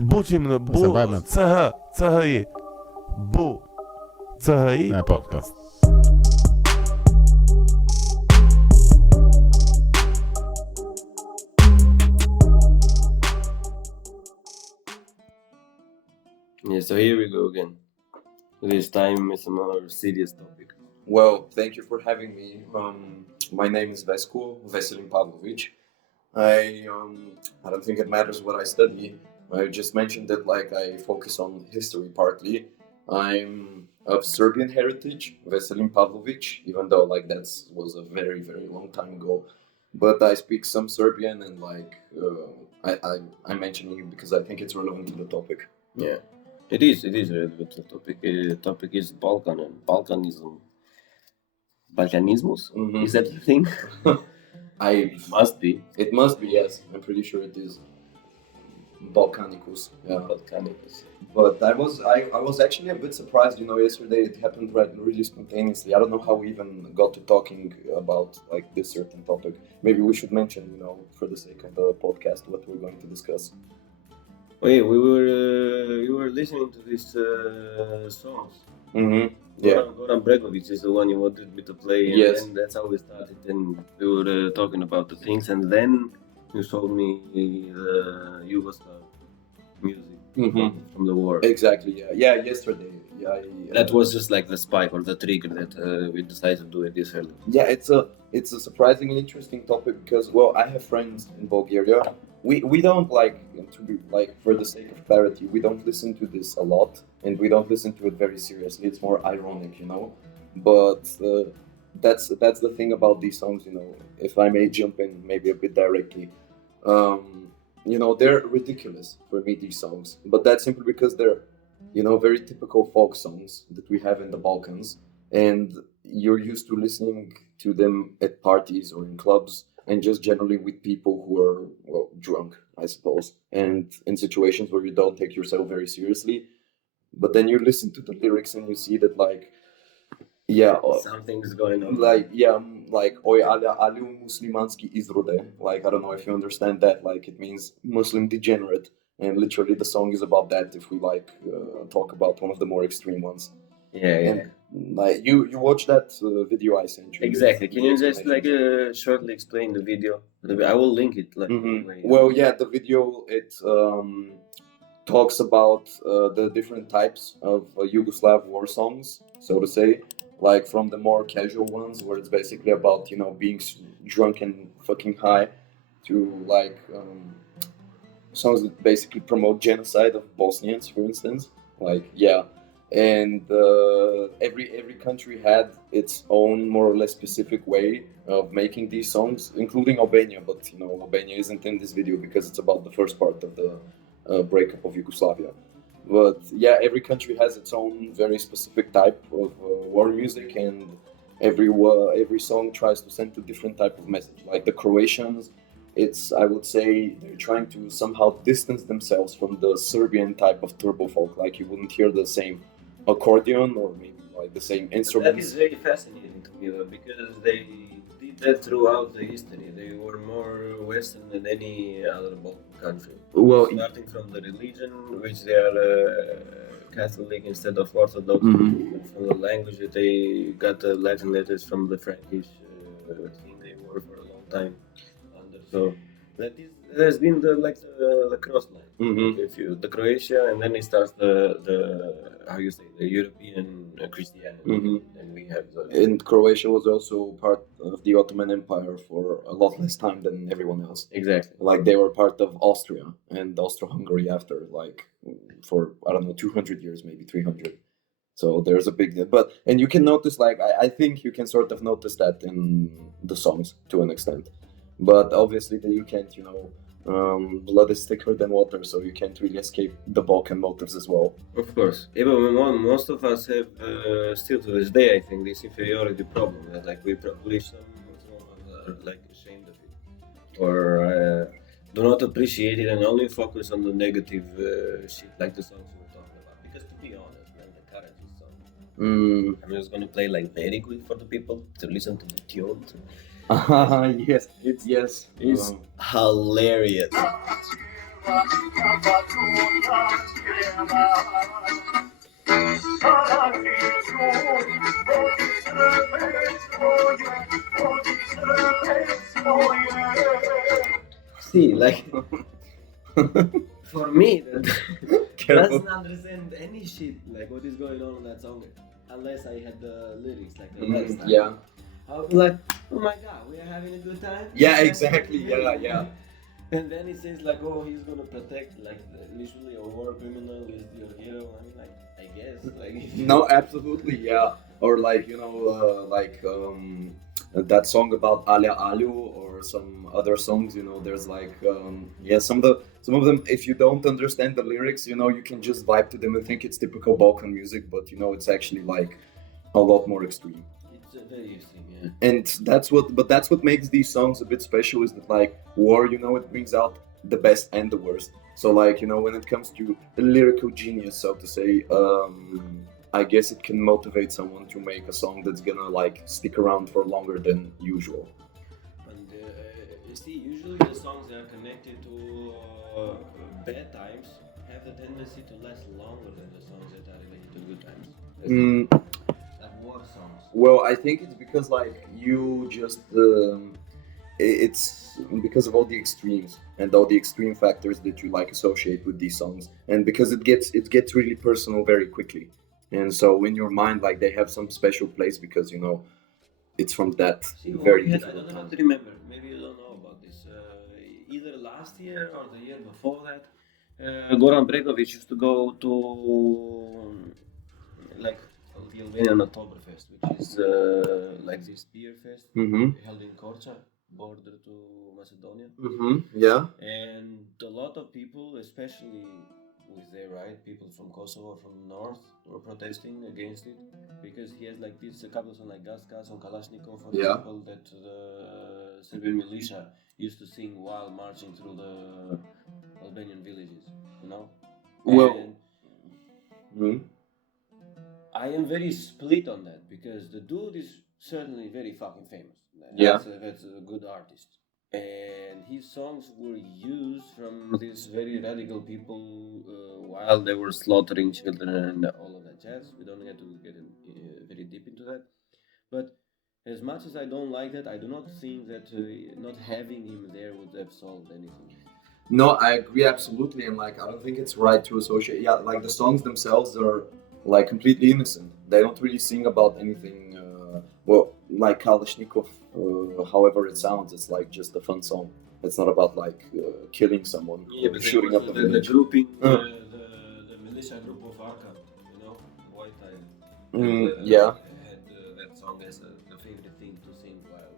Buchi mı? Bu CHI. Bu CHI podcast. Yeah, so here we go again. This time it's another serious topic. Well, thank you for having me. My name is Vesselin Pavlovich. I don't think it matters what I study. I just mentioned that I focus on history partly. I'm of Serbian heritage, Vesselin Pavlovich, even though that was a very very long time ago. But I speak some Serbian and I'm mentioning it because I think it's relevant to the topic. Yeah, it is relevant to the topic. The topic is Balkan and Balkanism. Balkanismus? Mm-hmm. Is that the thing? It must be. It must be, yes. I'm pretty sure it is. Balkanicus. Yeah. Balkanicus. But I was actually a bit surprised, yesterday it happened really spontaneously. I don't know how we even got to talking about this certain topic. Maybe we should mention, for the sake of the podcast, what we're going to discuss. Wait, we were listening to these songs. Mm-hmm. Yeah. Goran Bregovic is the one you wanted me to play, and yes. then that's how we started. And we were talking about the things, and then you showed me the Yugoslav music from the war. Exactly. Yeah. Yesterday. Yeah. That was just the spike or the trigger that we decided to do it this early. Yeah, it's a surprisingly interesting topic because I have friends in Bulgaria. We don't to be for the sake of clarity, we don't listen to this a lot and we don't listen to it very seriously. It's more ironic, But that's the thing about these songs, if I may jump in maybe a bit directly. They're ridiculous for me, these songs, but that's simply because they're very typical folk songs that we have in the Balkans, and you're used to listening to them at parties or in clubs. And just generally with people who are, drunk, I suppose, and in situations where you don't take yourself very seriously. But then you listen to the lyrics and you see that, something's going on. Oi aliu muslimanski izrode. I don't know if you understand that. It means Muslim degenerate. And literally the song is about that if we talk about one of the more extreme ones. Yeah. And, you watch that video I sent you. Exactly. Can you just shortly explain the video? I will link it. Well, yeah, the video it talks about the different types of Yugoslav war songs, so to say, from the more casual ones where it's basically about being drunk and fucking high, to songs that basically promote genocide of Bosnians, for instance. And every country had its own more or less specific way of making these songs, including Albania. But Albania isn't in this video because it's about the first part of the breakup of Yugoslavia. But yeah, every country has its own very specific type of war music, and every song tries to send a different type of message. Like the Croatians, I would say they're trying to somehow distance themselves from the Serbian type of turbo folk. You wouldn't hear the same accordion or maybe the same instruments. That is very fascinating to me though, because they did that throughout the history. They were more Western than any other Balkan country. Well, starting from the religion, which they are Catholic instead of Orthodox. From the language, they got the Latin letters from the Frankish thing they were for a long time under. So there's been the cross line. If you the Croatia, and then it starts the European Christianity, and we have and Croatia was also part of the Ottoman Empire for a lot less time than everyone else. Exactly. They were part of Austria and Austro-Hungary after, for 200 years, maybe 300. So there's a big deal. And you can notice, I think you can sort of notice that in the songs to an extent. But obviously you can't, blood is thicker than water, so you can't really escape the Balkan motives as well. Of course. Even most of us have, still to this day, I think, this inferiority problem, that we probably some are ashamed of it. Or do not appreciate it and only focus on the negative shit, like the songs we were talking about. Because to be honest, man, the current song, I'm just gonna play very quick for the people to listen to the tune. Yes, it's hilarious. See, like for me, that doesn't understand any shit like what is going on in that song, unless I had the lyrics like the last time. Yeah. I'll be like, oh my god, we are having a good time. Yeah, exactly. Yeah. And then he says like, oh, he's gonna protect like literally a war criminal is your hero. I'm like, I guess like. No, absolutely, yeah. Or like that song about Alia Alu or some other songs. There's like some of them. If you don't understand the lyrics, you can just vibe to them and think it's typical Balkan music, but it's actually like a lot more extreme. It's very extreme, yeah. And that's what makes these songs a bit special, is that like war, it brings out the best and the worst. So like when it comes to lyrical genius, so to say, I guess it can motivate someone to make a song that's gonna like stick around for longer than usual. And you see, usually the songs that are connected to bad times have the tendency to last longer than the songs that are related to good times. Like war songs. Well, I think it's because like you just it's because of all the extremes and all the extreme factors that you like associate with these songs, and because it gets really personal very quickly, and so in your mind like they have some special place because it's from that very difficult time. I don't remember. Maybe you don't know about this. Either last year or the year before that, Goran Bregovic used to go to like the Albanian Oktoberfest, which is like this beer fest held in Korça, border to Macedonia. Yeah. And a lot of people, especially with their people from Kosovo, from the north, were protesting against it because he has like this a couple of songs like Gas on Kalashnikov, for example, that the Serbian militia used to sing while marching through the Albanian villages, Well, I am very split on that because the dude is certainly very fucking famous. That's a good artist. And his songs were used from these very radical people while they were slaughtering children and all of that jazz. We don't have to get very deep into that. But as much as I don't like that, I do not think that not having him there would have solved anything. No, I agree absolutely, and like I don't think it's right to associate. Yeah, like the songs themselves are like completely innocent. They don't really sing about anything. Like Kalashnikov, however it sounds, it's like just a fun song. It's not about like killing someone or shooting up the village. The grouping, the militia group of Arka, White Island. Had that song as the favorite thing to sing while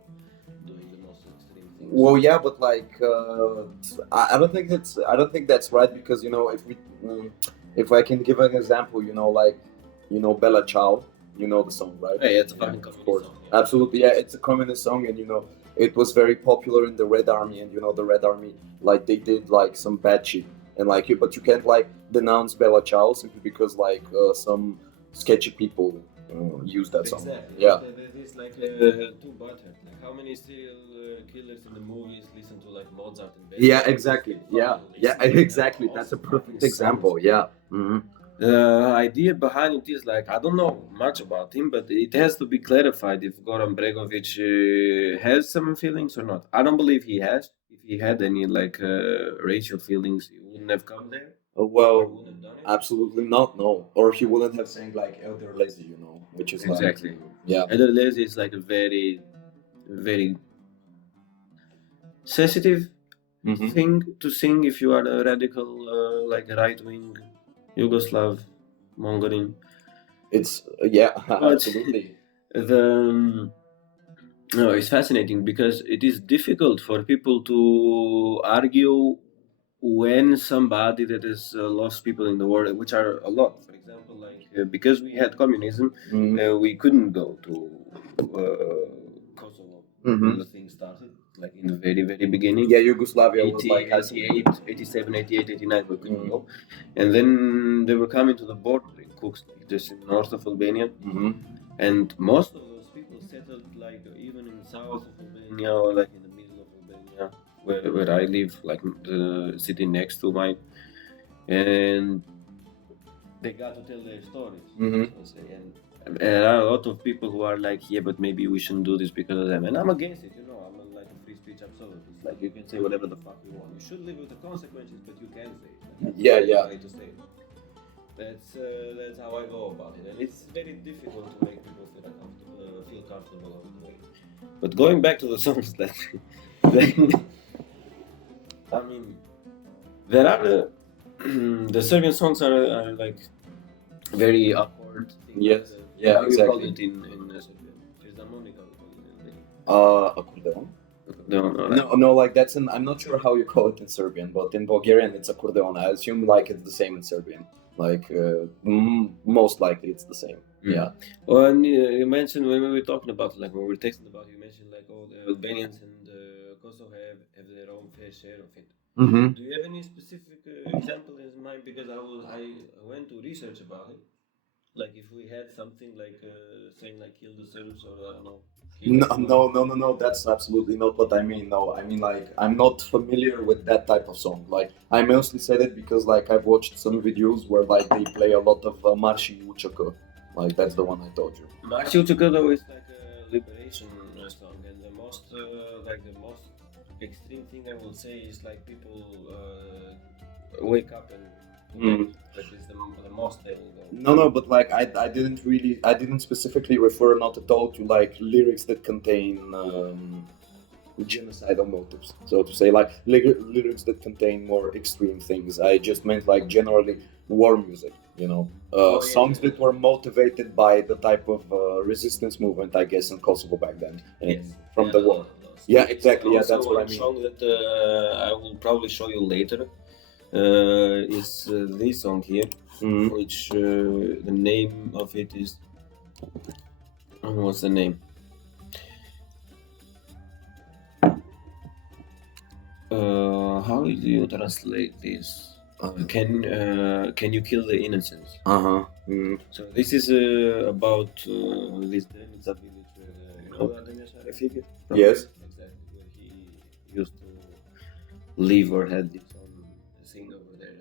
doing the most extreme things. Well, yeah, but like I don't think that's right because if I can give an example, Bella Ciao. You know the song, right? Yeah, it's a fucking communist song. Yeah. Absolutely, yeah, it's a communist song, and it was very popular in the Red Army, and the Red Army, like they did like some bad shit, and like but you can't like denounce Bella Ciao simply because like some sketchy people use that song. Exactly. Yeah. There's like two butthead. Like how many serial killers in the movies listen to like Mozart and Beethoven? Yeah, exactly. Yeah, exactly. That's a perfect example. Yeah. Mm-hmm. The idea behind it is like, I don't know much about him, but it has to be clarified if Goran Bregovic has some feelings or not. I don't believe he has. If he had any like racial feelings, he wouldn't have come there. Well, absolutely not, no. Or he wouldn't have sang like Elder Lazy, which is exactly. Like, yeah. Elder Lazy is like a very, very sensitive thing to sing if you are a radical, like right-wing Yugoslav, Mongolian. It's absolutely. It's fascinating because it is difficult for people to argue when somebody that has lost people in the war, which are a lot. For example, like because we had communism, we couldn't go to Kosovo when the thing started. Like in the very, very beginning. Yeah, Yugoslavia was like 88, 87, 88, 89, we couldn't go. And then they were coming to the border in Kukst, just in north of Albania. And most of those people settled like even in south of Albania or like in the middle of Albania, where I live, like the city next to mine, and they got to tell their stories. So to say. And there are a lot of people who are like, yeah, but maybe we shouldn't do this because of them. And I'm against it, you know. I'm like a free speech absolutist. It's like you can say whatever the fuck you want. You should live with the consequences, but you can say it. Yeah, That's yeah. the way to say it. That's how I go about it, and it's very difficult to make people feel comfortable along the way. But going back to the songs, that I mean, there are the Serbian songs are like very awkward. Yes. Yeah, How exactly. you call it in Serbian? Fisharmonica, we call it in Accordeon. Accordeon. No, like that's I'm not sure how you call it in Serbian, but in Bulgarian it's accordeon. I assume like it's the same in Serbian. Like most likely it's the same. Yeah. Well, and you mentioned when we were talking about, like when we were texting about, you mentioned like all the Albanians and Kosovo have their own fair share of it. Do you have any specific example in mind? Because I went to research about it. Like if we had something like saying like kill the Serbs or I don't know. No. That's absolutely not what I mean. No, I mean like I'm not familiar with that type of song. Like I mostly said it because like I've watched some videos where like they play a lot of Marši Učaka. Like that's the one I told you. Marši Učaka though is like a liberation song, and the most extreme thing I would say is like people wake up and like it's the most they will go. No, but like I didn't specifically refer not at all to like lyrics that contain genocidal motives, so to say, like lyrics that contain more extreme things. I just meant like generally war music, you know, songs that were motivated by the type of resistance movement, I guess, in Kosovo back then, and from the war. Yeah, exactly. Yeah, that's what I mean. Song that I will probably show you later is this song here, which the name of it is. What's the name? How do you translate this? Can you kill the innocents? So this is about this Drenica village where you know the figure. Yes. Exactly, where he used to live or had his own thing over there.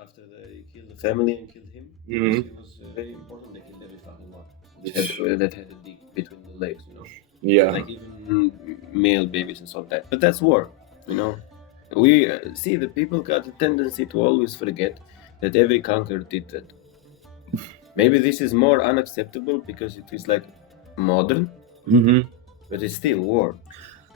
After they killed the family and killed him, it was very important. They killed every fucking one that had a dick between the legs, you know. Yeah. Like even male babies and so that. But that's war, you know. We see the people got a tendency to always forget that every conqueror did that. Maybe this is more unacceptable because it is like modern, but it's still war.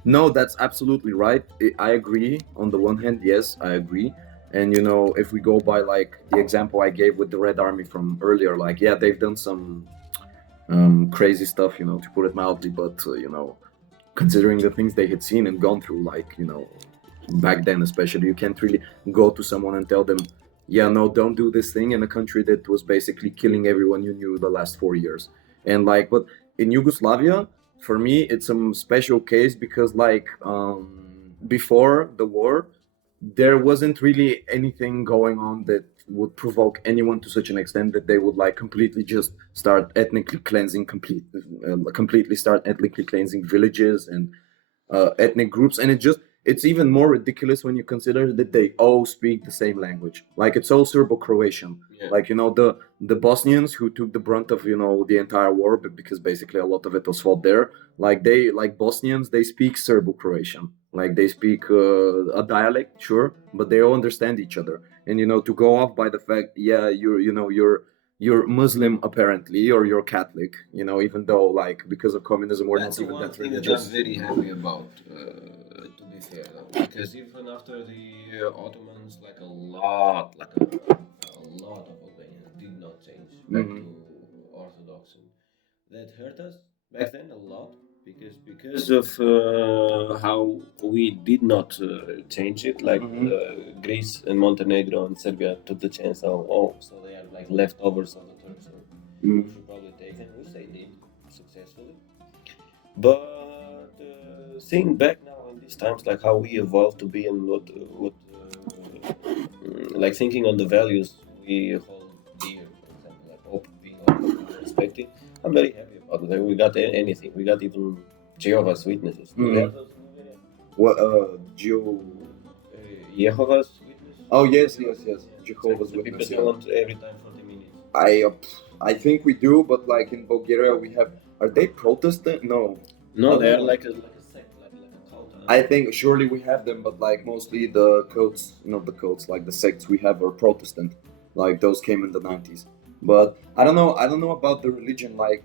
No, that's absolutely right. I agree. On the one hand, yes, I agree. And you know, if we go by like the example I gave with the Red Army from earlier, like yeah, they've done some crazy stuff, you know, to put it mildly. But you know, considering the things they had seen and gone through, like you know, back then especially, you can't really go to someone and tell them, yeah, no, don't do this thing in a country that was basically killing everyone you knew the last 4 years. And like, but in Yugoslavia, for me, it's a special case because like before the war, there wasn't really anything going on that would provoke anyone to such an extent that they would like completely just start ethnically cleansing, completely start ethnically cleansing villages and ethnic groups. And it's even more ridiculous when you consider that they all speak the same language. Like it's all Serbo-Croatian. Yeah. Like, you know, the Bosnians who took the brunt of, you know, the entire war, but because basically a lot of it was fought there. Like Bosnians, they speak Serbo-Croatian. Like they speak a dialect, sure, but they all understand each other. And, you know, to go off by the fact, yeah, you're Muslim apparently, or you're Catholic, you know, even though like because of communism we're That's not even that religious. That's very happy about, to be fair, though, because even after the Ottomans, like a lot of Albanians did not change back to Orthodoxy. That hurt us back then a lot because of how we did not change it. Like Greece and Montenegro and Serbia took the chance. So they are like leftovers of the Turks. So we should probably take them, which they did successfully. But seeing back now in these times, like how we evolved to be and what like thinking on the values we hold dear, for example, like hope, being open, respecting. I'm very happy about it. We got anything. We got even Jehovah's Witnesses. What? Jehovah's Witness. Oh yes. Jehovah's The Witness. people want every time 40 minutes. I think we do, but like in Bulgaria, we have. Are they Protestant? No. No, Oh, they no. are like a sect, like a cult. I think surely we have them, but like mostly the cults, not the cults, like the sects we have are Protestant. Like those came in the 90s. But I don't know. I don't know about the religion. Like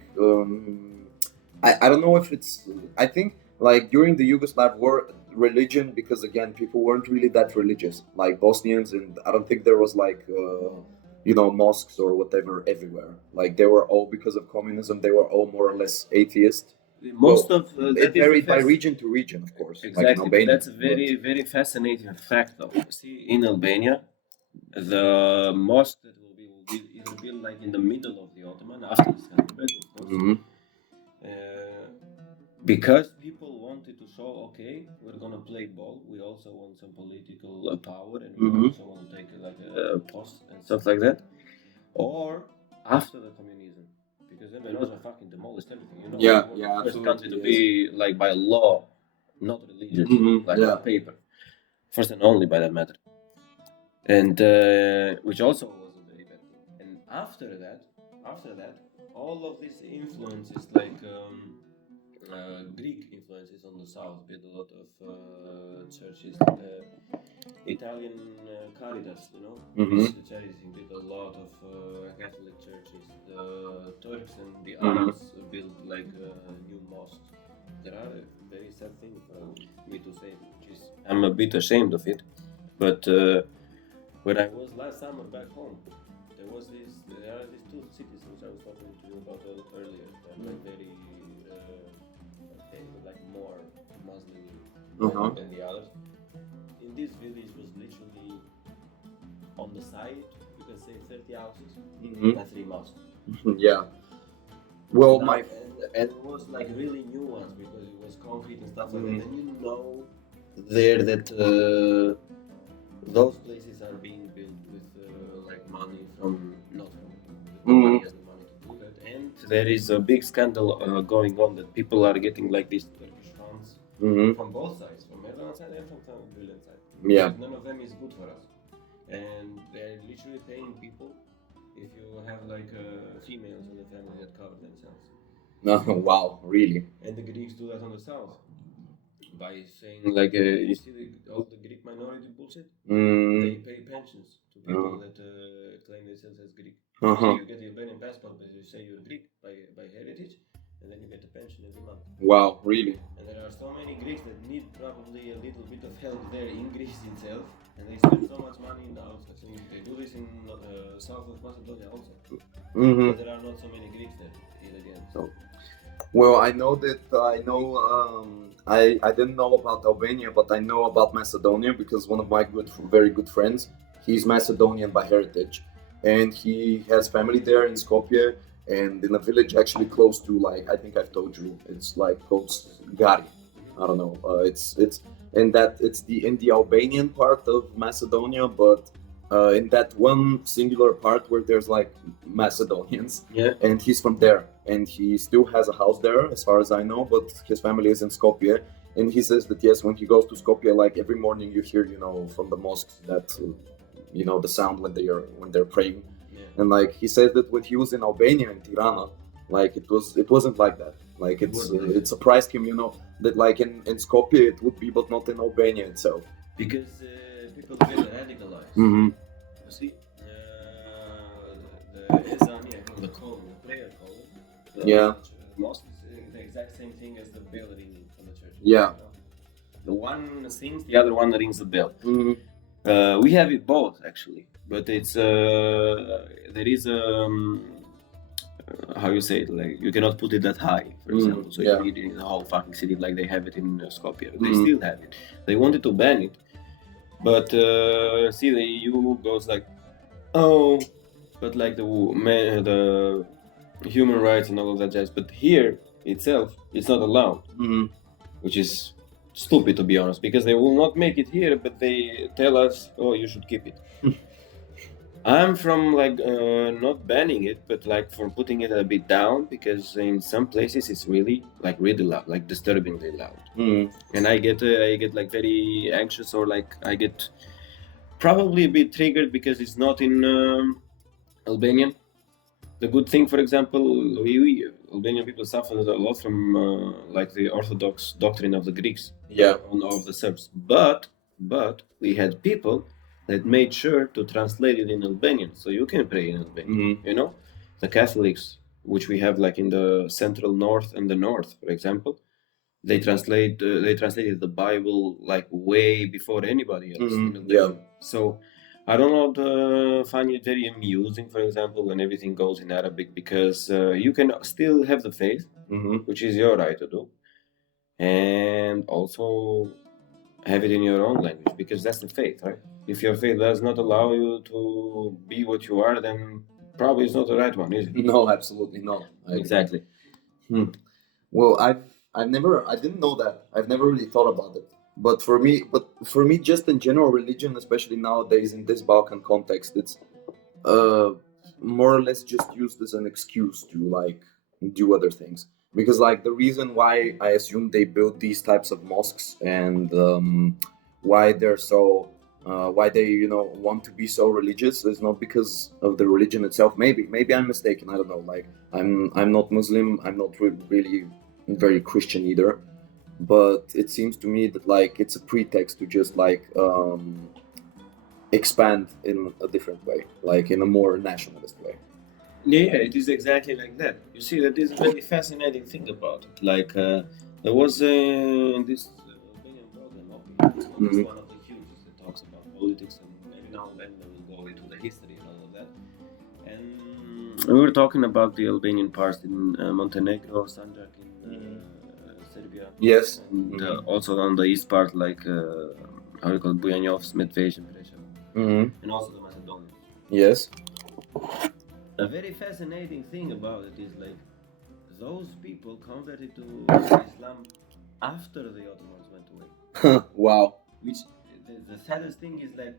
I don't know if it's. I think like during the Yugoslav war, religion, because again people weren't really that religious, like Bosnians, and I don't think there was like. Mosques or whatever everywhere. Like they were all, because of communism, they were all more or less atheist. Most of it varied by region to region, of course. Exactly, like in Albania, that's a very fascinating fact, though. See, in Albania, the mosque that will be built like in the middle of the Ottoman after the Skanderbeg, of course. Mm-hmm. Because people wanted to show, okay, we're gonna play ball. We also want some political power, and we also want to take like a post and stuff like that. Or after the communism, because then Mendoza fucking demolished everything. Yeah, first country to be like by law, not religious, like on paper. First and only, by that matter. And which also was a very bad thing. And after that, all of these influences, like Greek influences on the south, built a lot of churches. Italian Caritas, the charities built a lot of Catholic churches. The Turks and the Arabs built like new mosques. There are a very sad thing for me to say, which is I'm a bit ashamed of it. But when I was last summer back home, there are these two cities which I was talking to you about earlier. They're like very like more Muslim than the others. In this village was literally on the side, you can say 30 houses and 3 mosques. Yeah. Well, and it was like really new ones because it was concrete and stuff like that. And you know there that those places are being built with like money from not from nobody has the money to do that. And there is a big scandal going on that people are getting like these Turkish funds from both sides, from Erdogan side and from Gulen side. Yeah. None of them is good for us, and they're literally paying people if you have like females in the family that cover themselves. No, wow, really? And the Greeks do that on the south by saying like you see all the Greek minority bullshit. They pay pensions to people that claim themselves as Greek. So you get your Albanian passport, but you say you're Greek by heritage, and then you get a pension every month. Wow, really? And there are so many Greeks that need probably a little bit of help there in Greece itself, and they spend so much money in the outside. So they do this in south of Macedonia also. But there are not so many Greeks there again. So. Well, I didn't know about Albania, but I know about Macedonia because one of my very good friends, he's Macedonian by heritage, and he has family there in Skopje, and in a village actually close to, like, I think I've told you, it's like called Gari. I don't know. It's in the Albanian part of Macedonia, but in that one singular part where there's like Macedonians, and he's from there, and he still has a house there as far as I know, but his family is in Skopje, and he says that yes, when he goes to Skopje, like every morning you hear, from the mosques that the sound when they're praying, and like he said that when he was in Albania in Tirana, like it wasn't like that. Like it surprised him, that like in Skopje it would be, but not in Albania itself. Because people get radicalized. You see, the Ezani, the prayer call, the mosque is the exact same thing as the bell ringing from the church. Yeah. The one sings, the other one rings the bell. We have it both actually, but it's there is how you say it, like you cannot put it that high, for example. So you need it in the whole fucking city like they have it in Skopje. They still have it. They wanted to ban it, but see, the EU goes like, but like the human rights and all of that jazz. But here itself, it's not allowed, which is stupid, to be honest, because they will not make it here, but they tell us, you should keep it. I'm from like not banning it, but like from putting it a bit down, because in some places it's really loud, like disturbingly loud, and I get like very anxious, or like I get probably a bit triggered because it's not in Albanian. The good thing, for example, we Albanian people suffered a lot from like the Orthodox doctrine of the Greeks, of the Serbs. But we had people that made sure to translate it in Albanian, so you can pray in Albanian. You know, the Catholics, which we have like in the central north and the north, for example, they translated the Bible like way before anybody else. So I don't find it very amusing, for example, when everything goes in Arabic, because you can still have the faith, which is your right to do, and also have it in your own language, because that's the faith, right? If your faith does not allow you to be what you are, then probably it's not the right one, is it? No, absolutely not. Exactly. Well, I didn't know that. I've never really thought about it. But for me, just in general, religion, especially nowadays in this Balkan context, it's more or less just used as an excuse to like do other things. Because like the reason why I assume they build these types of mosques, and why they're so why they want to be so religious is not because of the religion itself. Maybe I'm mistaken. I don't know. Like I'm not Muslim. I'm not really very Christian either. But it seems to me that like it's a pretext to just like expand in a different way, like in a more nationalist way. Yeah, it is exactly like that. You see, that is a very fascinating thing about it. Like, there was this Albanian program, it's one of the hugest that talks about politics, and maybe now and then we will go into the history and all of that. And we were talking about the Albanian part in Montenegro, Sanjak in Serbia. Yes. And also on the east part, like, how you call it, Bujanovs, Medvej, and Preševo. And also the Macedonians. Yes. A very fascinating thing about it is like those people converted to Islam after the Ottomans went away. Wow. Which the saddest thing is that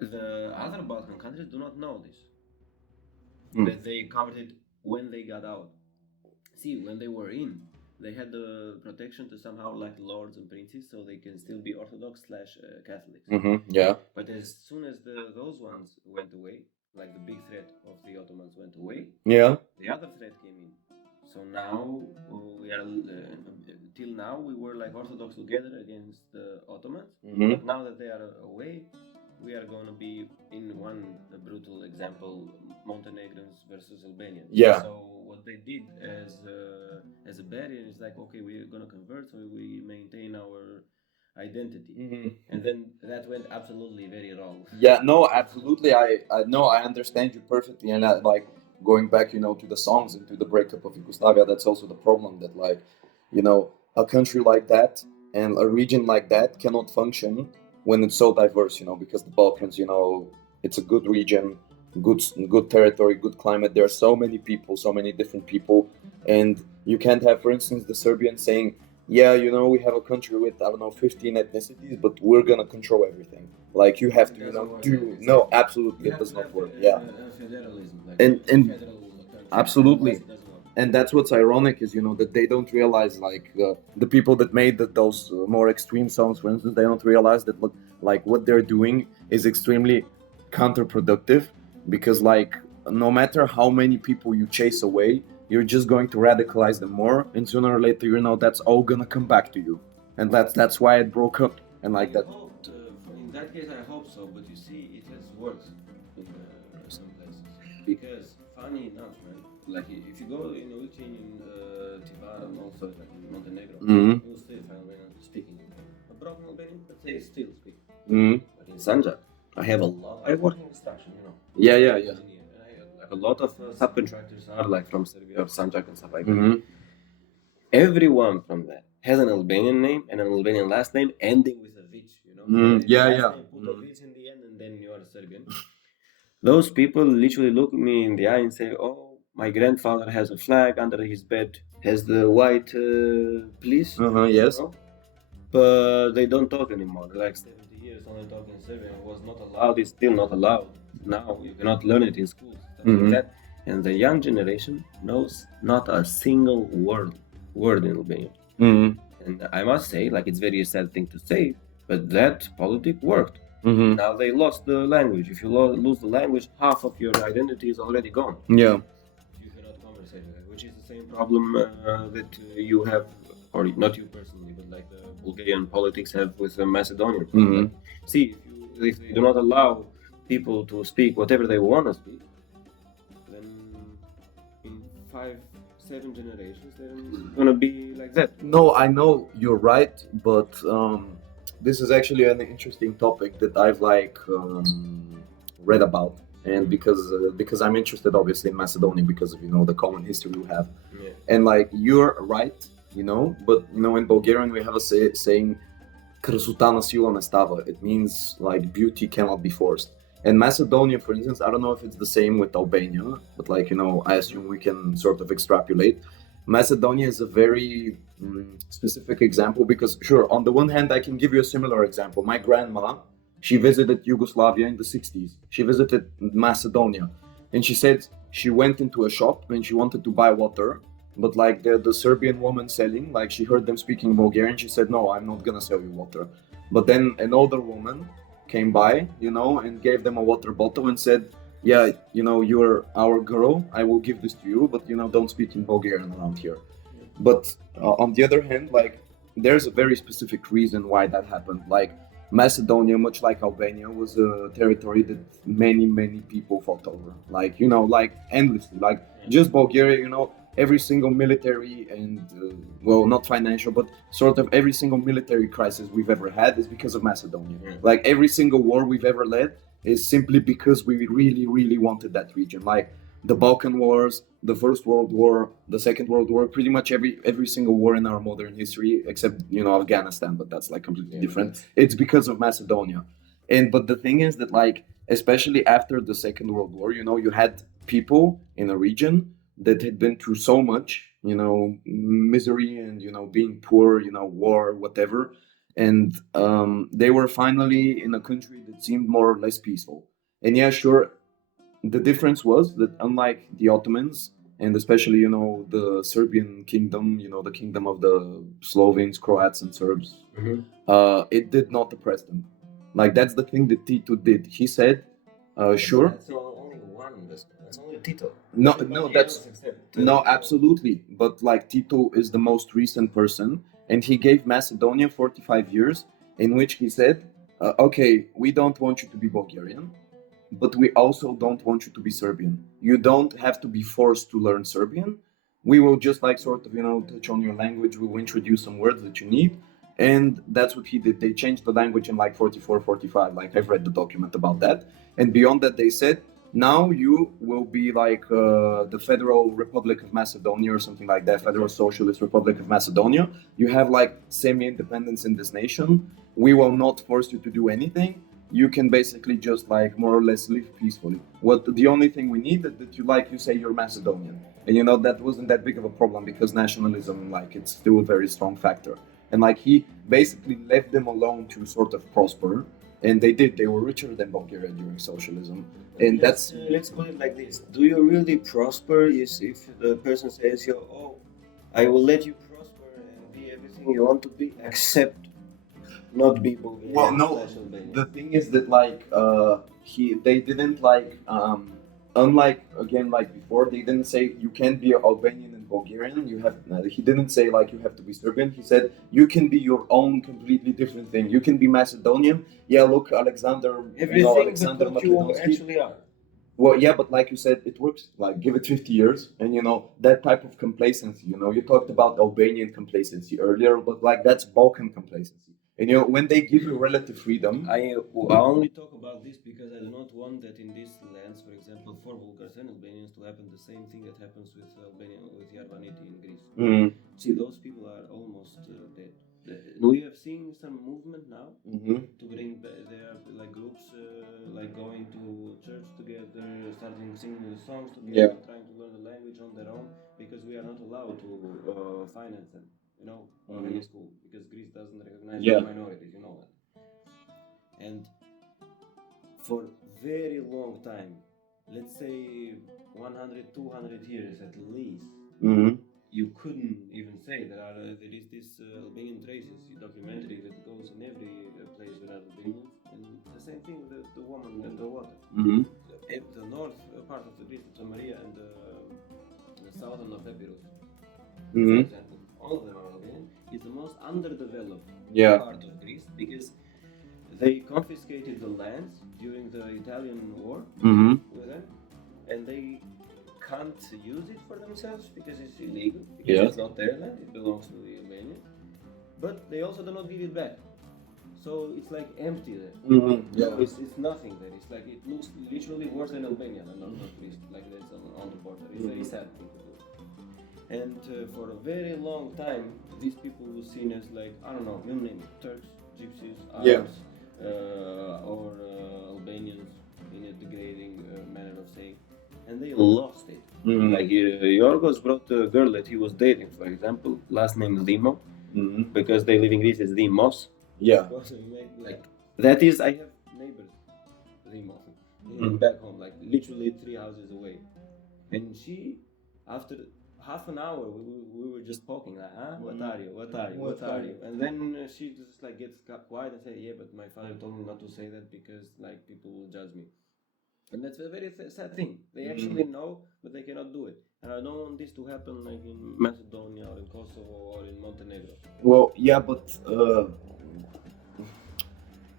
the other Balkan countries do not know this. That they converted when they got out. See, when they were in, they had the protection to somehow like lords and princes, so they can still be Orthodox / Catholics. Yeah. But as soon as those ones went away, like the big threat of the Ottomans went away, yeah, the other threat came in. So now we are till now we were like Orthodox together against the Ottomans. But now that they are away, we are going to be in one brutal example, Montenegrins versus Albanians. Yeah. So what they did as a barrier is like, okay, we're going to convert, so we maintain our identity. And then that went absolutely very wrong. Yeah, no, absolutely. I understand you perfectly, and like going back, to the songs and to the breakup of Yugoslavia, that's also the problem, that like, a country like that and a region like that cannot function when it's so diverse, because the Balkans, it's a good region, good territory, good climate. There are so many people, so many different people, and you can't have, for instance, the Serbians saying, yeah, we have a country with, I don't know, 15 ethnicities, but we're gonna control everything. Like, you have to, no, absolutely, it does not work. Yeah. Federalism, like and absolutely. And that's what's ironic is, that they don't realize, like, the people that made those more extreme songs, for instance, they don't realize that, like, what they're doing is extremely counterproductive, because, like, no matter how many people you chase away, you're just going to radicalize them more, and sooner or later, that's all gonna come back to you. And that's why it broke up, and like that. In that case, I hope so, but you see, it has worked in some places. Because, funny enough, man, like if you go in Buchi, in Tivara, and also like in Montenegro, you'll still find Albanian speaking. A broken Albanian, but they still speak. But in Sanjak, I have a lot. I work in construction, Yeah. Like a lot of subcontractors are like from Serbia or Sanjak and stuff like that. Everyone from that has an Albanian name and an Albanian last name ending with a Vich, Yeah. Put a Vich in the end, and then you are Serbian. Those people literally look me in the eye and say, "Oh, my grandfather has a flag under his bed, has the white police." Yes. But they don't talk anymore. They're like 70 years only talking Serbian. It was not allowed. It's still not allowed. now you cannot learn it in schools, stuff like that. And the young generation knows not a single word in Albanian. And I must say, like, it's very sad thing to say, but that politic worked. Now they lost the language. If you lose the language, half of your identity is already gone. Yeah. You cannot conversate with it, which is the same problem that you have, or not you personally, but like the Bulgarian politics have with the Macedonian. Like, see, if they do not allow people to speak whatever they want to speak, then in 5-7 generations, they're gonna be like that. No, I know you're right, but this is actually an interesting topic that I've read about, and because I'm interested obviously in Macedonia because of the common history we have, and like you're right, but in Bulgarian we have a saying, "Красота на сила не става." It means like beauty cannot be forced. And Macedonia, for instance, I don't know if it's the same with Albania, but I assume we can sort of extrapolate. Macedonia is a very specific example because, sure, on the one hand, I can give you a similar example. My grandma, she visited Yugoslavia in the 60s. She visited Macedonia, and she said she went into a shop and she wanted to buy water, but like the Serbian woman selling, like she heard them speaking Bulgarian, she said, "No, I'm not gonna sell you water." But then an older woman came by, and gave them a water bottle and said, "Yeah, you're our girl. I will give this to you, but don't speak in Bulgarian around here." But on the other hand, like there's a very specific reason why that happened. Like Macedonia, much like Albania, was a territory that many people fought over. Like endlessly. Like just Bulgaria, every single military and not financial, but sort of every single military crisis we've ever had is because of Macedonia. Like every single war we've ever led is simply because we really wanted that region. Like the Balkan Wars, the First World War, the Second World War, pretty much every single war in our modern history, except Afghanistan, but that's like completely different. It's because of Macedonia. But the thing is that like especially after the Second World War, you had people in a region that had been through so much, misery and being poor, war, whatever, and they were finally in a country that seemed more or less peaceful. And yeah, sure, the difference was that unlike the Ottomans and especially the Serbian kingdom, the kingdom of the Slovenes, Croats, and Serbs, it did not oppress them. Like that's the thing that Tito did. He said, "Sure." That's only one. That's only Tito. No, absolutely. But like Tito is the most recent person, and he gave Macedonia 45 years, in which he said, "Okay, we don't want you to be Bulgarian, but we also don't want you to be Serbian. You don't have to be forced to learn Serbian. We will just like sort of touch on your language. We will introduce some words that you need." And that's what he did. They changed the language in like 44, 45. Like I've read the document about that. And beyond that, they said, "Now you will be like the Federal Republic of Macedonia or something like that, Federal Socialist Republic of Macedonia. You have like semi-independence in this nation. We will not force you to do anything. You can basically just like more or less live peacefully. The only thing we need is that you say you're Macedonian." And that wasn't that big of a problem because nationalism, like it's still a very strong factor. And like he basically left them alone to sort of prosper. And they did. They were richer than Bulgaria during socialism. And let's put it like this: do you really prosper if the person says, "Oh, I will let you prosper and be everything you want to be, except not be Bulgarian"? Well, no. The thing is that like they didn't like unlike again like before, they didn't say you can't be Albanian and Bulgarian. He didn't say like you have to be Serbian. He said you can be your own completely different thing. You can be Macedonian. Yeah, look, Alexander but you actually are. Well, yeah, but like you said, it works. Like, give it 50 years, and that type of complacency. You talked about Albanian complacency earlier, but like that's Balkan complacency. And when they give you relative freedom, I only talk about this because I do not want that in these lands, for example, for Bulgars and Albanians to happen the same thing that happens with Albania, with Yarvaniti in Greece. See, those people are almost dead. We have seen some movement now to bring their like groups like going to church together, starting singing the songs together, trying to learn the language on their own because we are not allowed to finance them. Or any school, because Greece doesn't recognize minorities, that. And for very long time, let's say 100, 200 years at least, you couldn't even say there is this Albanian traces documentary that goes in every place where Albanians, and the same thing with the woman and the water. The north part of the Greece, the Maria, and the southern of Epirus, for example, all of them are Albanian, is the most underdeveloped part of Greece because they confiscated the lands during the Italian war with them, and they can't use it for themselves because it's illegal, because it's not their land, it belongs to the Albanians, but they also do not give it back. So it's like empty there. It's nothing there. It's like it looks literally worse than Albania, and not Greece, like that's on the border. It's very sad thing to do. And for a very long time, these people were seen as like, I don't know, you name it, Turks, Gypsies, Arabs, or Albanians in a degrading manner of saying, and they lost it. Like Yorgos brought a girl that he was dating, for example, last name Dimo, because they live in Greece as Dimos. Like that is, I have neighbors, Dimo, back home, like literally 3 houses away, and she, after half an hour, we were just talking like, what are you? And then she just like gets quiet and say, yeah, but my father told me not to say that because like people will judge me. And that's a very sad thing. They actually know, but they cannot do it. And I don't want this to happen like in Macedonia or in Kosovo or in Montenegro. Well, yeah, but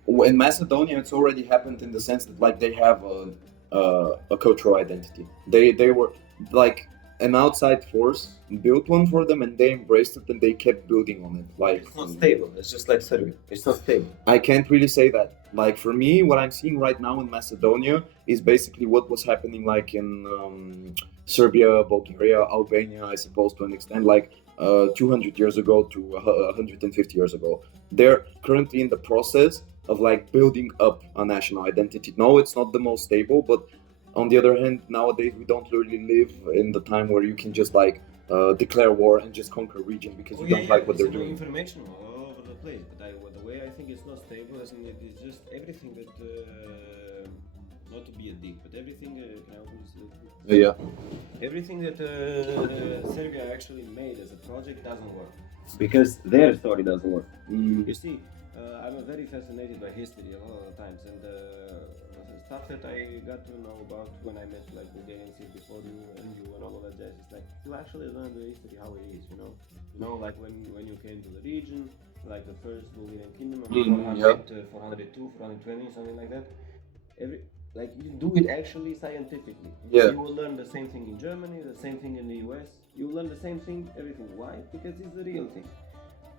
in Macedonia, it's already happened in the sense that like they have a cultural identity. They were like an outside force built one for them, and they embraced it, and they kept building on it. Like it's not stable. It's just like Serbia. It's not stable. I can't really say that. Like for me, what I'm seeing right now in Macedonia is basically what was happening like in Serbia, Bulgaria, Albania, I suppose to an extent, like 200 years ago to 150 years ago. They're currently in the process of like building up a national identity. No, it's not the most stable, but on the other hand, nowadays we don't really live in the time where you can just like declare war and just conquer region because you don't like what they're doing. Information all over the place, but the way I think it's not stable is it's just everything that, not to be a dick, but everything, everything that Serbia actually made as a project doesn't work because their story doesn't work. You see, I'm very fascinated by history a lot of times, and stuff that I got to know about when I met like Bulgarians here before you and all of that jazz. It's like you actually learn the history how it is, you know, like when you came to the region, like the first Bulgarian kingdom of 402, 420, something like that. Like you do it actually scientifically. You will learn the same thing in Germany, the same thing in the US. You will learn the same thing, everything. Why? Because it's the real thing.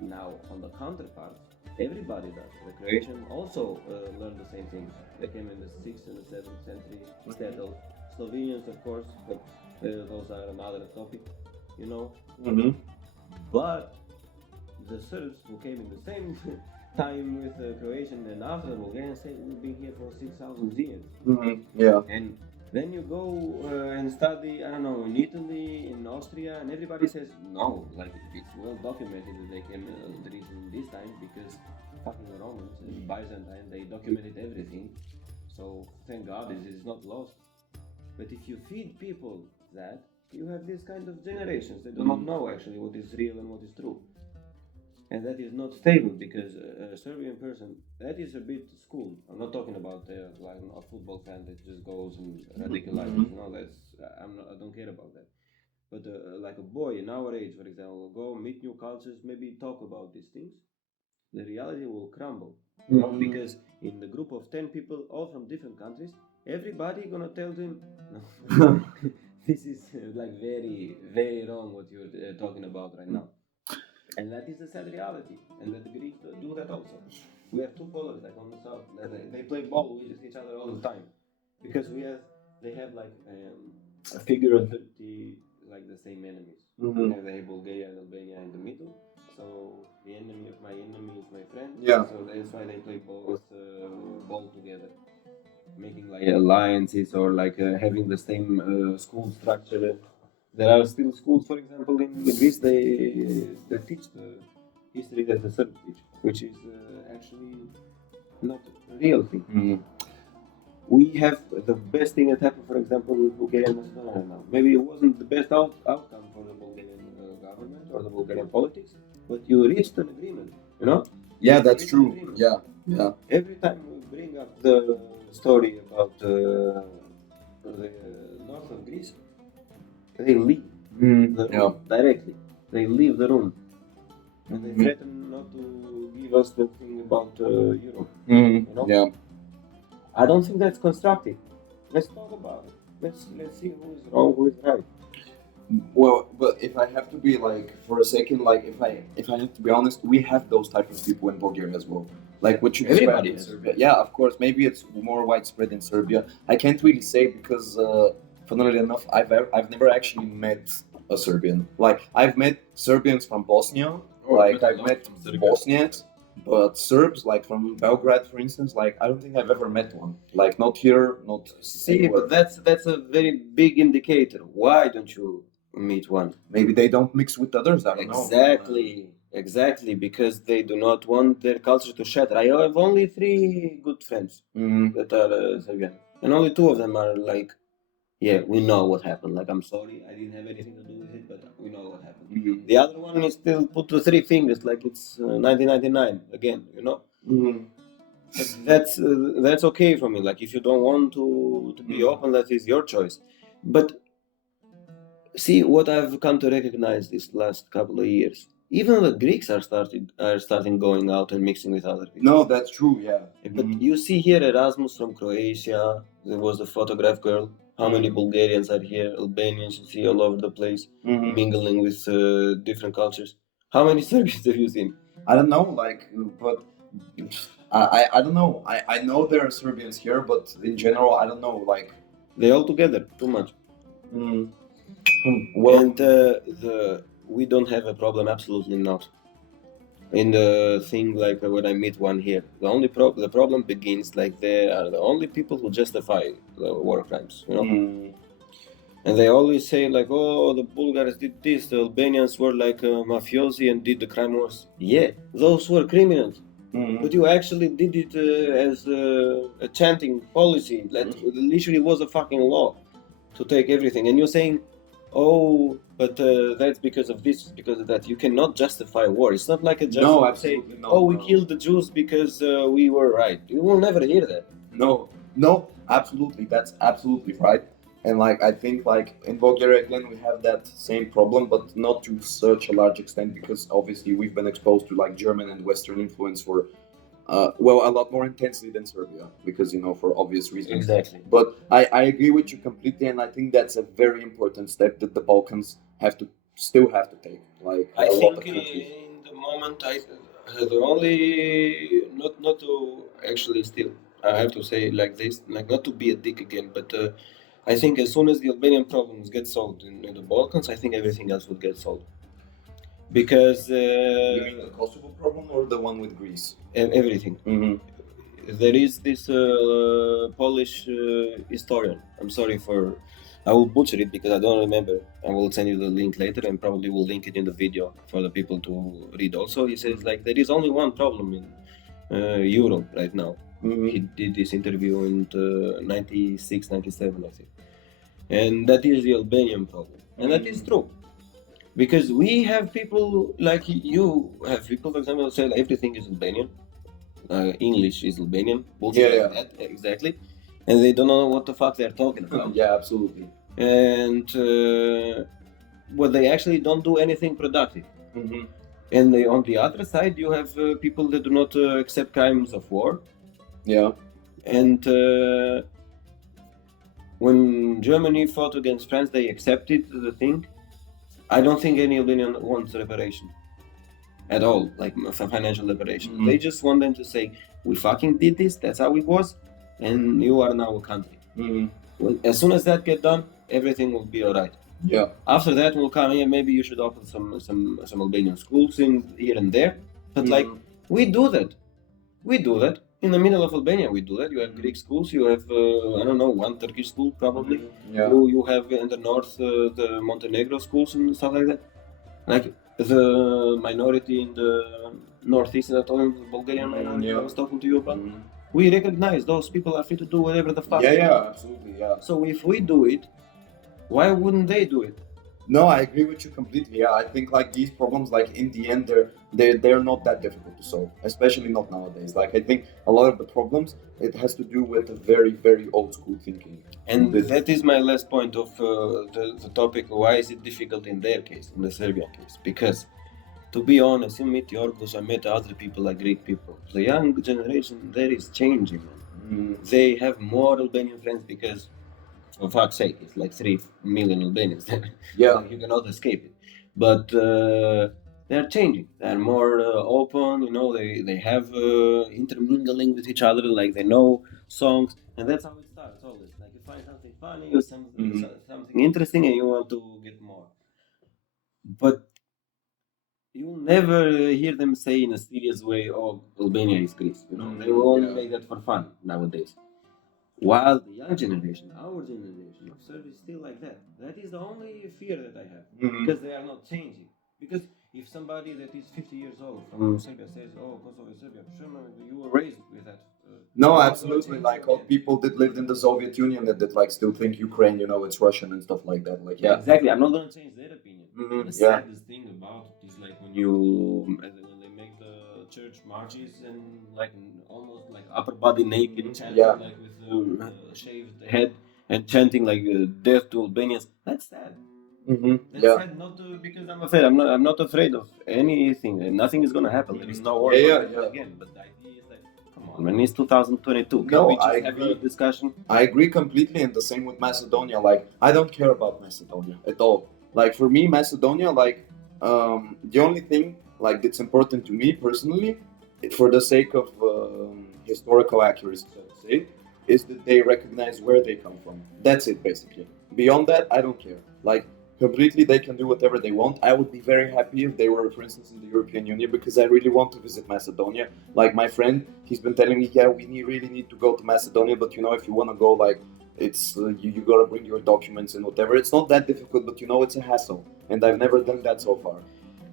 Now, on the counterpart, everybody does. The Croatians also learned the same thing. They came in the 6th and the 7th century, settled. Slovenians, of course, but those are another topic, you know. But the Serbs who came in the same time with the Croatian and after the Bulgarians say we've been here for 6,000 years. And then you go and study, I don't know, in Italy, in Austria, and everybody says no, like it's well documented that they came the region this time because fucking Romans and Byzantine, they documented everything. So thank God this is not lost. But if you feed people that, you have this kind of generations that do not know actually what is real and what is true. And that is not stable because a Serbian person, that is a bit schooled. I'm not talking about like a football fan that just goes and radicalizes. No, I don't care about that. But like a boy in our age, for example, go meet new cultures, maybe talk about these things. The reality will crumble, you know, because in the group of 10 people, all from different countries, everybody gonna tell them, no, this is like very, very wrong what you're talking about right now. And that is the sad reality, and that the Greeks do that also. We have two colors like on the south. They play ball with each other all the time, because they have like a figure of 30, like the same enemies. They have Bulgaria and Albania in the middle. So the enemy of my enemy is my friend. So that's why they play ball together, making like alliances or like having the same school structure. There are still schools, for example, in Greece, they teach the history that the Serbs teach, which is actually not a real thing. we have the best thing that happened, for example, with Bulgaria and Macedonia now. Maybe it wasn't the best outcome for the Bulgarian government or the Bulgarian politics, but you reached an agreement, you know? Yeah, that's Reached an true. agreement. Yeah. Every time we bring up the story about the north of Greece, they leave the room directly. They leave the room. And they threaten not to give us the thing about Europe. You know? Yeah. I don't think that's constructive. Let's talk about it. Let's see who is wrong, who is right. Well, but if I have to be like for a second, like if I have to be honest, we have those type of people in Bulgaria as well. Like what you described in Serbia. Yeah, of course. Maybe it's more widespread in Serbia. I can't really say because, funnily enough, I've never actually met a Serbian. Like I've met Serbians from Bosnia. Like I've met Bosniaks, but Serbs like from Belgrade, for instance, like I don't think I've ever met one. Like not here, not anywhere. But that's a very big indicator. Why don't you meet one? Maybe they don't mix with others. I don't know. Exactly, because they do not want their culture to shatter. I have only 3 good friends that are Serbian, and only 2 of them are like, yeah, we know what happened. Like, I'm sorry, I didn't have anything to do with it, but we know what happened. The other one is still put to 3 fingers, like it's 1999 again, you know. That's okay for me. Like, if you don't want to be open, that is your choice. But see, what I've come to recognize this last couple of years, even the Greeks are starting going out and mixing with other people. No, that's true. Yeah. But you see here Erasmus from Croatia. There was a photograph girl. How many Bulgarians are here? Albanians, you see all over the place, mingling with different cultures. How many Serbians have you seen? I don't know, like, but I don't know. I know there are Serbians here, but in general, I don't know, like... They all together, too much. Well, and we don't have a problem, absolutely not. In the thing, like when I meet one here, the problem begins like they are the only people who justify the war crimes, you know. And they always say like, oh, the Bulgars did this, the Albanians were like mafiosi and did the crime wars. Yeah, those were criminals. But you actually did it as a chanting policy. That literally was a fucking law to take everything. And you're saying, oh, but that's because of this, because of that. You cannot justify war. It's not like a German would say, oh, we killed the Jews because we were right. You will never hear that. No, absolutely. That's absolutely right. And like I think like in Bulgaria again we have that same problem, but not to such a large extent because obviously we've been exposed to like German and Western influence for a lot more intensely than Serbia because you know for obvious reasons. Exactly. But I agree with you completely, and I think that's a very important step that the Balkans still have to take. Like I think in the moment the only not to actually still I have to say like this, like not to be a dick again, but. I think as soon as the Albanian problems get solved in the Balkans, I think everything else would get solved. Because... you mean the Kosovo problem or the one with Greece? Everything. There is this Polish historian. I'm sorry for... I will butcher it because I don't remember. I will send you the link later and probably will link it in the video for the people to read also. He says like there is only one problem in Europe right now. He did this interview in 96, 97, I think. And that is the Albanian problem. And that is true. Because we have people like you have people, for example, say like, everything is Albanian. English is Albanian. Yeah. That, exactly. And they don't know what the fuck they're talking about. Yeah, absolutely. And they actually don't do anything productive. And on the other side, you have people that do not accept crimes of war. Yeah. And when Germany fought against France, they accepted the thing. I don't think any Albanian wants reparation at all, like financial reparation. They just want them to say, we fucking did this, that's how it was, and you are now a country. As soon as that gets done, everything will be alright. Yeah. After that, we'll come here, maybe you should open some Albanian schools here and there. But like, we do that. In the middle of Albania, we do that. You have Greek schools. You have, I don't know, one Turkish school probably. Yeah. You have in the north the Montenegro schools and stuff like that. Like the minority in the northeast, that all the Bulgarian minority I was talking to you about. we recognize those people are free to do whatever the fuck. Absolutely, yeah. So if we do it, why wouldn't they do it? No, I agree with you completely. Yeah, I think like these problems, like in the end, they're not that difficult to solve, especially not nowadays. Like I think a lot of the problems it has to do with a very very old school thinking. And that is my last point of the topic. Why is it difficult in their case, in the Serbian case? Because, to be honest, you meet Yorgos, I met other people like Greek people. The young generation there is changing. They have more Albanian friends because, for fuck's sake, it's like 3 million Albanians there. Yeah. You cannot escape it. But they're changing. They're more open, they have intermingling with each other, like they know songs. And that's how it starts always. Like you find something funny or something interesting and you want to get more. But you'll never hear them say in a serious way, "Oh, Albania is Greece." They will only make that for fun nowadays. While the young generation, our generation of Serbs, is still like that. That is the only fear that I have, because they are not changing. Because if somebody that is 50 years old from Serbia says, "Oh, Kosovo is Serbia," sure, man, you were raised with that. No, absolutely. Like all people that lived in the Soviet Union that like still think Ukraine, it's Russian and stuff like that. Like yeah, exactly. I'm not gonna change their opinion. The saddest thing about it is like when when they make the church marches and like almost like upper body naked, chanting like with shaved head and chanting like death to Albanians. That's sad. That's sad, not because I'm afraid. I'm not afraid of anything. Nothing is gonna happen. There is no war again. But the idea is like, come on, man, it's 2022. Can we just have a discussion? I agree completely, and the same with Macedonia. Like, I don't care about Macedonia at all. Like, for me, Macedonia, like, the only thing, like, that's important to me personally, for the sake of historical accuracy, so to say, is that they recognize where they come from. That's it, basically. Beyond that, I don't care. Like, completely, they can do whatever they want. I would be very happy if they were, for instance, in the European Union, because I really want to visit Macedonia. Like my friend, he's been telling me, yeah, we really need to go to Macedonia, but if you want to go, like, it's you gotta bring your documents and whatever. It's not that difficult, but it's a hassle, and I've never done that so far.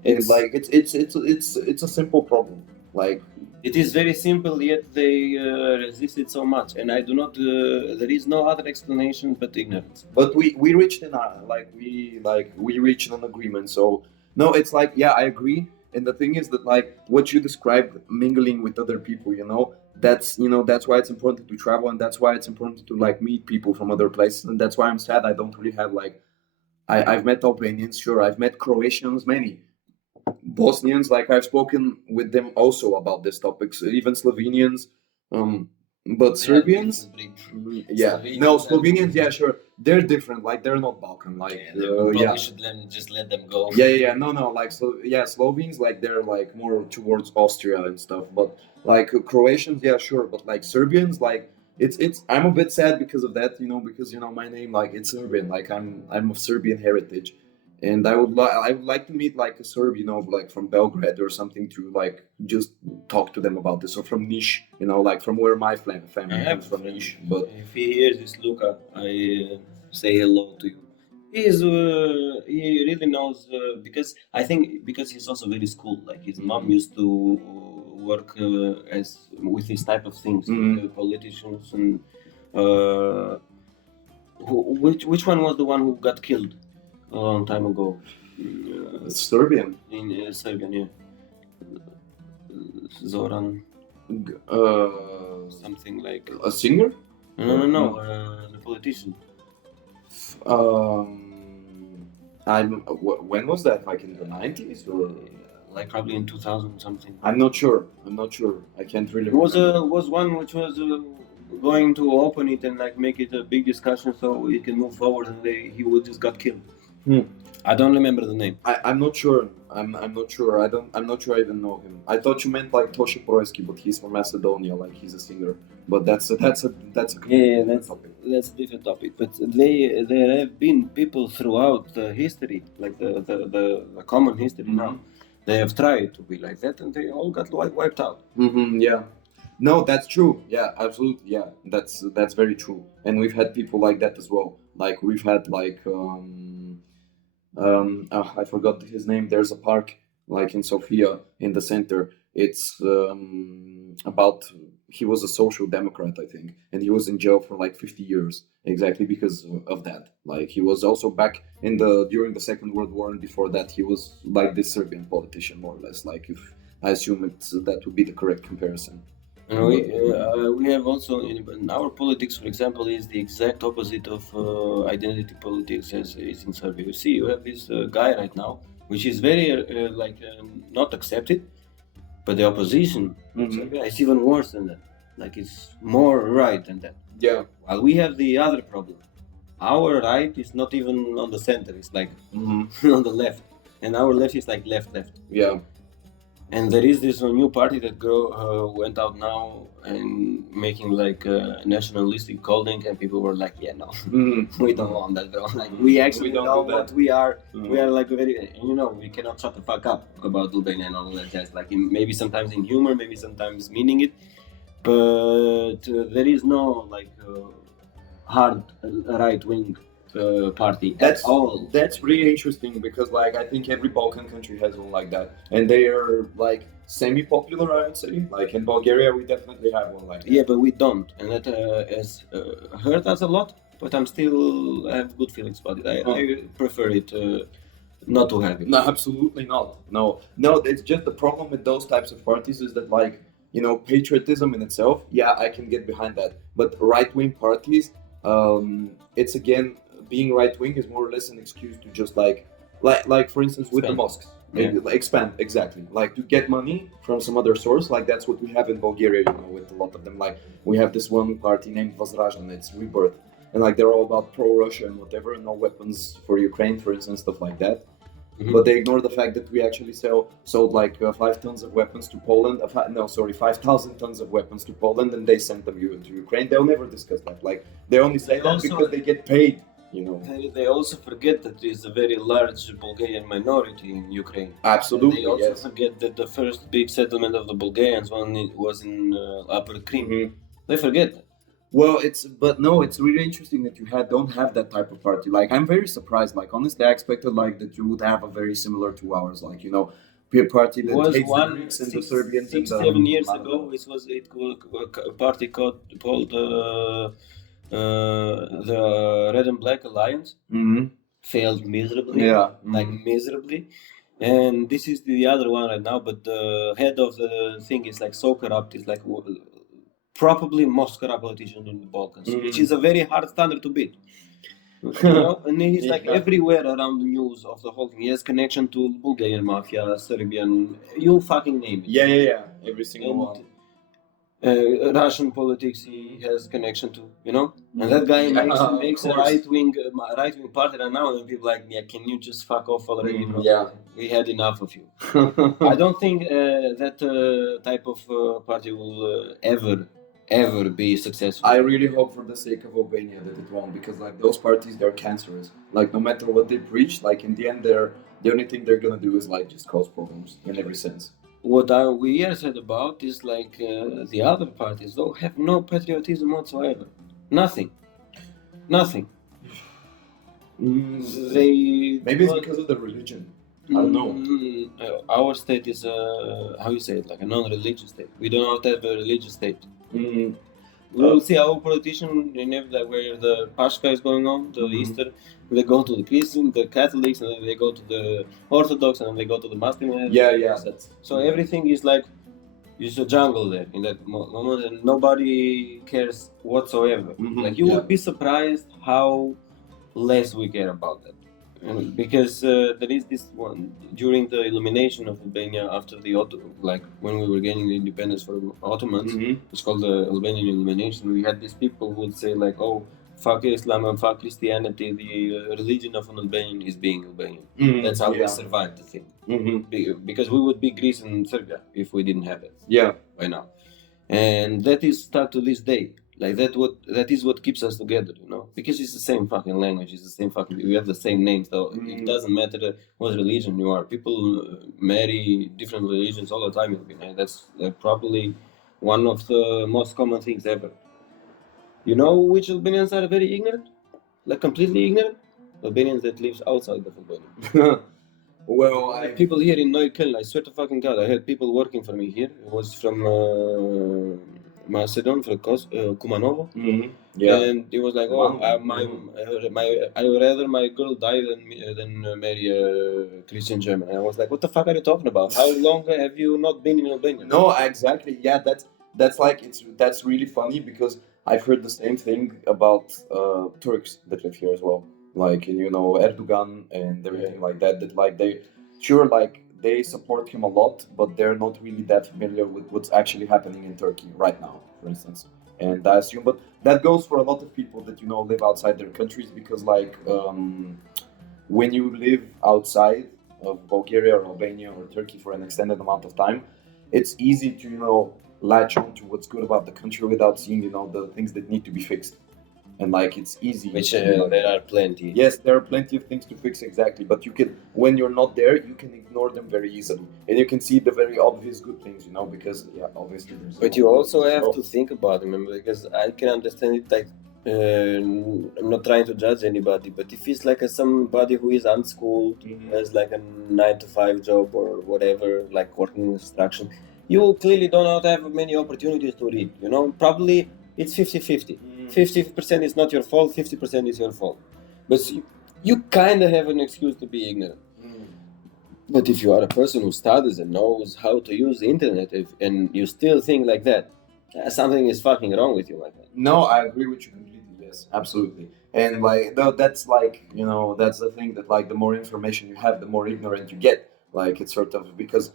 And like it's a simple problem. Like it is very simple, yet they resist it so much, and I do not. There is no other explanation but ignorance. But we reached we reached an agreement. So no, it's like I agree. And the thing is that like what you described, mingling with other people, that's that's why it's important to travel, and that's why it's important to like meet people from other places, and that's why I'm sad I don't really have like I've met Albanians, sure, I've met Croatians, many. Bosnians, like I've spoken with them also about these topics, even Slovenians, but Serbians, Slovenians, sure, they're different. Like they're not Balkan, like we should just let them go. No, like Slovenes, like they're like more towards Austria and stuff, but like Croatians, sure, but like Serbians, like it's I'm a bit sad because of that, because my name, like it's Serbian, like I'm of Serbian heritage. And I would like to meet like a Serb, like from Belgrade or something, to like just talk to them about this, or from Niš, like from where my family comes from, Niš. But if he hears this, Luka, I say hello to you. He really knows because I think because he's also very schooled. Like his mom used to work with this type of things, with politicians and which one was the one who got killed a long time ago? Serbian. In Serbian, yeah. Zoran. Something like a singer? No, a politician. When was that? Like in the 90s or like probably in 2000 something. I'm not sure. I can't really. It was one which was going to open it and like make it a big discussion so we can move forward, and he would just got killed. I don't remember the name. I'm not sure. I'm not sure. I'm not sure I even know him. I thought you meant like Toshe Proeski, but he's from Macedonia, like he's a singer. But that's a that's a different topic. But there have been people throughout the history, like the common history now. They have tried to be like that, and they all got wiped out. Yeah. No, that's true. Yeah, absolutely. Yeah, that's very true. And we've had people like that as well. Like we've had like I forgot his name. There's a park like in Sofia in the center, It's about he was a social democrat, I think, and he was in jail for like 50 years exactly because of that. Like he was also back in the during the Second World War, and before that he was like this Serbian politician more or less. Like if I assume that would be the correct comparison. And we have also in our politics, for example, is the exact opposite of identity politics as is in Serbia. You see, you have this guy right now, which is very not accepted, but the opposition in Serbia is even worse than that. Like it's more right than that. Yeah. While we have the other problem. Our right is not even on the center, it's like on the left. And our left is like left. Yeah. And there is this new party that went out now and making like a nationalistic calling, and people were like, yeah, no, we don't want that, bro. Like, we actually don't know do that. what we are. We are like very, we cannot shut the fuck up about Albania and all that jazz. Like maybe sometimes in humor, maybe sometimes meaning it, but there is no like hard right-wing party at all. That's really interesting because like I think every Balkan country has one like that, and they are like semi-popular, I would say. Like in Bulgaria, we definitely have one like that. Yeah, but we don't, and that has hurt us a lot. But I have good feelings about it. I prefer it not to have it. No, absolutely not. No. It's just the problem with those types of parties is that like patriotism in itself. Yeah, I can get behind that, but right-wing parties, it's again. Being right-wing is more or less an excuse to just like for instance with the mosques. Expand, exactly. Like to get money from some other source. Like that's what we have in Bulgaria, with a lot of them. Like we have this one party named Возрождение, it's Rebirth. And like they're all about pro-Russia and whatever, no weapons for Ukraine, for instance, stuff like that. But they ignore the fact that we actually sold like 5 tons of weapons to Poland. 5,000 tons of weapons to Poland, and they sent them to Ukraine. They'll never discuss that. Like they only say that because they get paid. They also forget that there is a very large Bulgarian minority in Ukraine. Absolutely. And they also forget that the first big settlement of the Bulgarians was in Upper Crimea. They forget that. Well, it's really interesting that you don't have that type of party. Like I'm very surprised. Like honestly, I expected like that you would have a very similar to ours. Like be a party that hates the Greeks and the Serbians. 6-7 years ago, it was a party called the Red and Black Alliance failed miserably, miserably, and this is the other one right now. But the head of the thing is like so corrupt. It's like probably most corrupt politician in the Balkans, which is a very hard standard to beat. And he's like everywhere around the news of the whole thing. He has connection to Bulgarian mafia, Serbian, you fucking name it. Yeah. Every single one. Russian politics he has connection to, and that guy makes a right-wing party right now, and people like, yeah, can you just fuck off already? We had enough of you. I don't think that type of party will ever be successful. I really hope for the sake of Albania that it won't, because like those parties, they're cancerous. Like no matter what they preach, like in the end, the only thing they're gonna do is like just cause problems in every sense. What we are said about is like the other parties though have no patriotism whatsoever. Nothing. Maybe it's because of the religion. I don't know. Our state is how you say it, like a non-religious state. We do not have a religious state. We will see our politician in like where the Pascha is going on, the Easter. They go to the Christian, the Catholics, and then they go to the Orthodox, and then they go to the Muslim. Yeah. So everything is like it's a jungle there in that moment, and nobody cares whatsoever. Like you would be surprised how less we care about that. Because there is this one during the elimination of Albania after the when we were gaining the independence from Ottomans, it's called the Albanian elimination. We had these people who would say like, oh, fuck Islam and fuck Christianity, the religion of an Albanian is being Albanian. That's how we survived the thing. Because we would be Greece and Serbia if we didn't have it. By now. And that is stuck to this day. Like that is what keeps us together, because it's the same fucking language, it's the same fucking, we have the same names, so it doesn't matter what religion you are. People marry different religions all the time, that's probably one of the most common things ever. You know which Albanians are very ignorant? Like completely ignorant? Albanians that live outside of Albania. Well, I had people here in Neukölln. I swear to fucking God, I had people working for me here. It was from Macedon, from Kumanovo. Yeah. And it was like, oh, I would rather my girl die than marry a Christian German. And I was like, what the fuck are you talking about? How long have you not been in Albania? No, exactly. Yeah, that's like that's really funny because I've heard the same thing about Turks that live here as well. Like, and you know, Erdogan and everything like that. That like they sure like they support him a lot, but they're not really that familiar with what's actually happening in Turkey right now, for instance. And I assume, but that goes for a lot of people that you know live outside their countries because like when you live outside of Bulgaria or Albania or Turkey for an extended amount of time, it's easy to latch on to what's good about the country without seeing the things that need to be fixed. And like it's easy. Which there are plenty. Yes, there are plenty of things to fix exactly, but you can when you're not there, you can ignore them very easily, and you can see the very obvious good things, because obviously there's. But you also have to think about them, because I can understand it. Like I'm not trying to judge anybody, but if it's like somebody who is unschooled, has like a 9-to-5 job or whatever, like working in construction, you clearly do not have many opportunities to read. Probably it's 50-50. 50% is not your fault, 50% is your fault. But you kind of have an excuse to be ignorant. But if you are a person who studies and knows how to use the internet, and you still think like that, something is fucking wrong with you, my friend. No, I agree with you completely. Yes, absolutely. And like, that's like, that's the thing that like the more information you have, the more ignorant you get. Like it's sort of because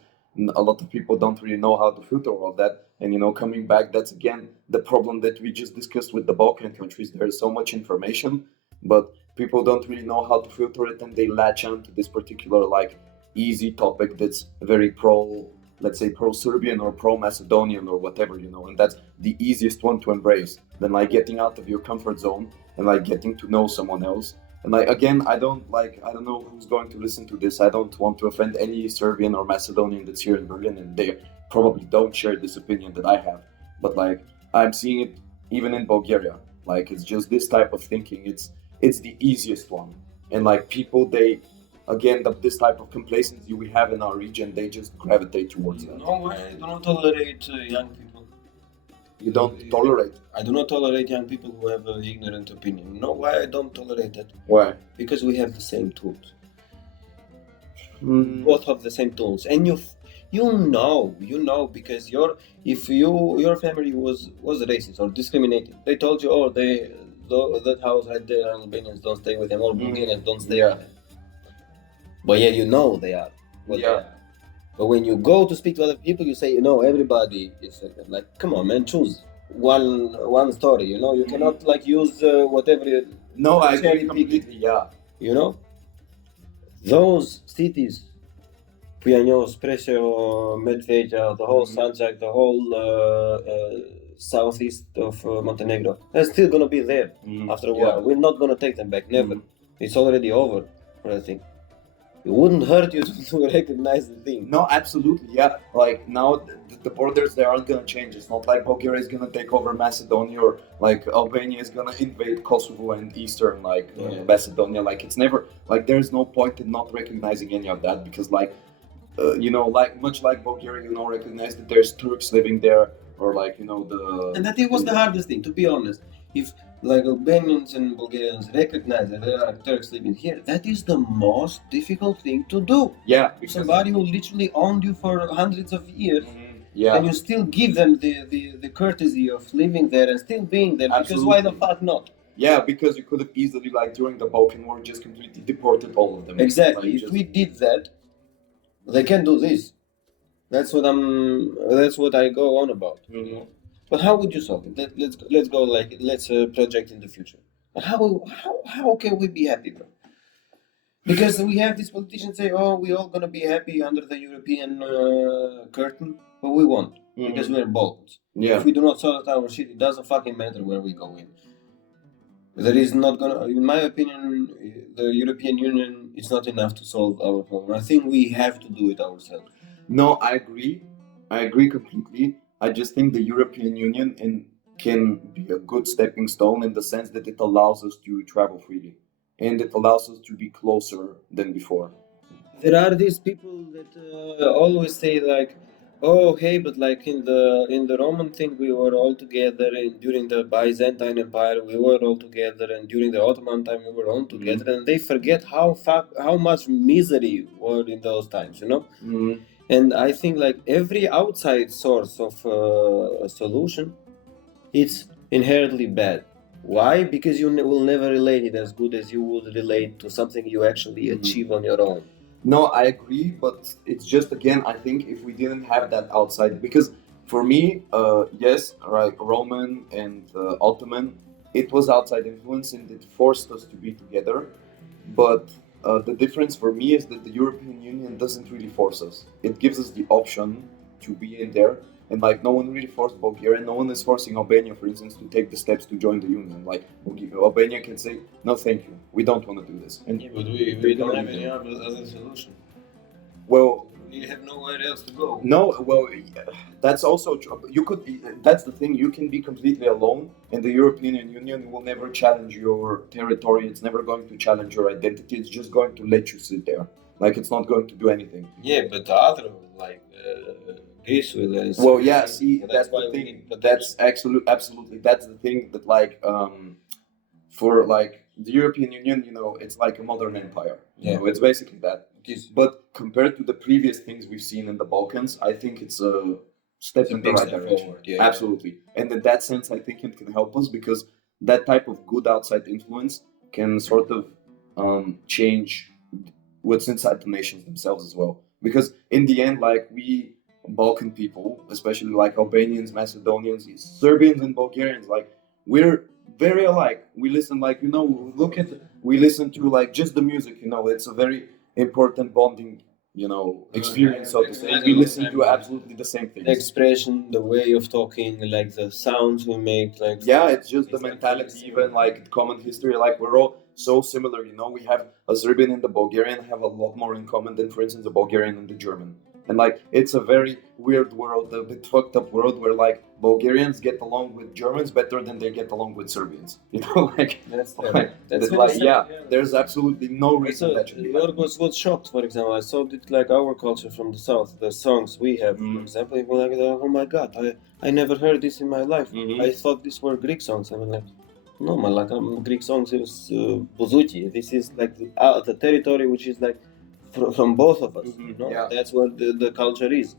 a lot of people don't really know how to filter all that. And coming back, that's again the problem that we just discussed with the Balkan countries. There's so much information, but people don't really know how to filter it, and they latch on to this particular like easy topic that's very let's say pro-Serbian or pro-Macedonian or whatever, and that's the easiest one to embrace. Then like getting out of your comfort zone and like getting to know someone else. And like again, I don't know who's going to listen to this. I don't want to offend any Serbian or Macedonian that's here in Berlin, and they probably don't share this opinion that I have. But like I'm seeing it even in Bulgaria. Like it's just this type of thinking. It's the easiest one. And like people, again, this type of complacency we have in our region, they just gravitate towards that. No, I do not tolerate young people. You don't tolerate? I do not tolerate young people who have an ignorant opinion. You know why I don't tolerate that? Why? Because we have the same tools. Both have the same tools, and you know because if your family was racist or discriminating, they told you, that house right there, Albanians don't stay with them, or Bulgarians don't stay with them. But yeah, they are. They are. But when you go to speak to other people, you say, everybody is like, come on, man, choose one story. You cannot like use whatever. No, I agree completely. Yeah. Those cities, Pujanos, Preševo, Medveđa, the whole Sanjak, the whole southeast of Montenegro, they're still gonna be there after a while. We're not gonna take them back, never. It's already over, I think. It wouldn't hurt you to recognize the thing. No, absolutely, yeah. Like now, the borders, they aren't gonna change. It's not like Bulgaria is gonna take over Macedonia, or like Albania is gonna invade Kosovo and Eastern Macedonia. Like it's never like there's no point in not recognizing any of that, because like like much like Bulgaria, recognize that there's Turks living there, or like and that it was the hardest thing, to be honest. If like Albanians and Bulgarians recognize that there are Turks living here, that is the most difficult thing to do. Yeah. Somebody who literally owned you for hundreds of years, Yeah. and you still give them the courtesy of living there and still being there. Absolutely. Because why the fuck not? Yeah, because you could have easily, like during the Balkan War, just completely deported all of them. Exactly. Like, if we did that, they can do this. That's what I go on about. But how would you solve it? Let's go let's project in the future. But how can we be happy, bro? Because we have these politicians say, we're all gonna be happy under the European curtain, but we won't, because we're Balkans. Yeah. If we do not sort our shit, it doesn't fucking matter where we go in. There is not gonna, in my opinion, the European Union is not enough to solve our problem. I think we have to do it ourselves. No, I agree completely. I just think the European Union can be a good stepping stone in the sense that it allows us to travel freely, and it allows us to be closer than before. there are these people that always say like, oh hey, but like in the Roman thing we were all together, and during the Byzantine Empire we were all together, and during the Ottoman time we were all together, and they forget how much misery were in those times, you know. And I think like every outside source of solution, it's inherently bad. Why? Because you will never relate it as good as you would relate to something you actually achieve on your own. No, I agree, but it's just again, I think if we didn't have that outside, because for me, yes, right, Roman and Ottoman, it was outside influence and it forced us to be together. But the difference for me is that the European Union doesn't really force us. It gives us the option to be in there. And like no one really forced Bulgaria, no one is forcing Albania, for instance, to take the steps to join the union. Like Albania can say, no, thank you, we don't want to do this. And but we don't have any other solution. Well, we have nowhere else to go. No, well, that's also true. You could be. That's the thing. You can be completely alone, and the European Union will never challenge your territory. It's never going to challenge your identity. It's just going to let you sit there. Like it's not going to do anything. Yeah, but the other like Greece will. Well, yeah. See, that's the thing. That's absolutely. That's the thing that like for like the European Union, you know, it's like a modern empire. You know, it's basically that. But compared to the previous things we've seen in the Balkans, I think it's a step in the right direction. Forward, yeah. Absolutely. And in that sense, I think it can help us because that type of good outside influence can sort of change what's inside the nations themselves as well. Because in the end, like we Balkan people, especially like Albanians, Macedonians, Serbians and Bulgarians, like we're very alike. We listen like, you know, we listen to like just the music, you know, it's a very important bonding, you know, experience, so to say. We listen to absolutely the same things. The expression, the way of talking, like the sounds we make, like yeah, it's just the mentality, even like common history. Like we're all so similar, you know. We have a Serbian and the Bulgarian have a lot more in common than, for instance, the Bulgarian and the German. And like it's a very weird world, a bit fucked up world where like Bulgarians get along with Germans better than they get along with Serbians. You know, like that's like yeah, there's absolutely no reason that should be. Yorgos was shocked, for example. I saw it like our culture from the south, the songs we have, for example. He was like, oh my god, I never heard this in my life. I thought these were Greek songs. I mean, like, no man, like Greek songs is Buchi. This is like the territory which is like from both of us, you know? Yeah. That's where the culture is,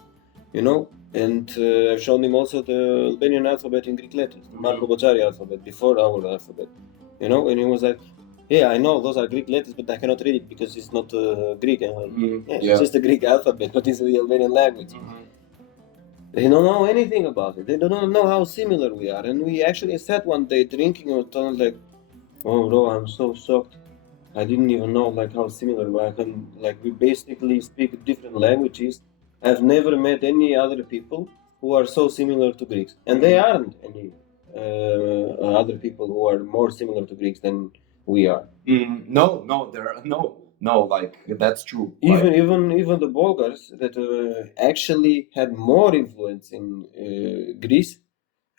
you know. And I've shown him also the Albanian alphabet in Greek letters, the Marco Bocciari alphabet before our alphabet, you know. And he was like, "Yeah, I know those are Greek letters, but I cannot read it because it's not Greek." And like, it's just a Greek alphabet, but it's the Albanian language. They don't know anything about it. They don't know how similar we are. And we actually sat one day drinking and told like, "Oh, bro, I'm so shocked. I didn't even know like how similar we are. Like we basically speak different languages. I've never met any other people who are so similar to Greeks, and they aren't any other people who are more similar to Greeks than we are." No, there are no, like that's true. Even the Bulgars that actually had more influence in Greece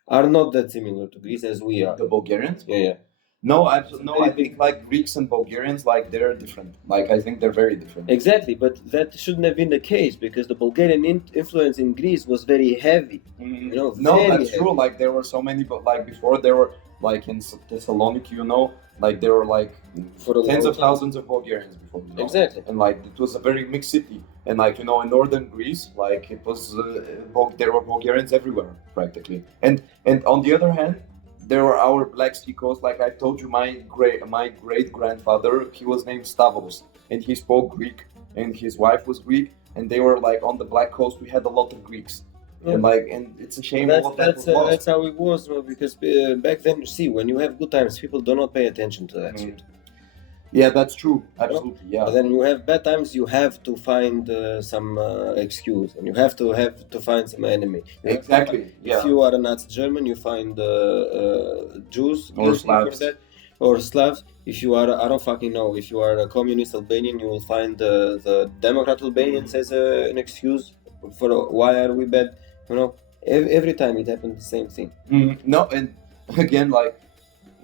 are not that similar to Greece as we are. The Bulgarians? Yeah. No, I think like Greeks and Bulgarians, like they're different. Like I think they're very different. Exactly, but that shouldn't have been the case because the Bulgarian influence in Greece was very heavy. You know, no, that's heavy. True. Like there were so many, but like before there were like in Thessaloniki, you know, like there were like tens of thousands of Bulgarians before. You know? Exactly, and like it was a very mixed city, and like you know, in northern Greece, like it was there were Bulgarians everywhere practically, and on the other hand. There were our Black Sea coast, like I told you, my great grandfather, he was named Stavros, and he spoke Greek, and his wife was Greek, and they were like on the Black Coast. We had a lot of Greeks, and it's a shame all of that was lost. That's how it was, because back then, you see, when you have good times, people do not pay attention to that shit. Yeah, that's true. Absolutely, yeah. But then you have bad times, you have to find some excuse, and you have to find some enemy. Exactly. If you are a Nazi German, you find Jews or Slavs. Or Slavs. If you are, I don't fucking know. If you are a communist Albanian, you will find the Democrat Albanians as an excuse for why are we bad. You know, every time it happens the same thing. No, and again, like.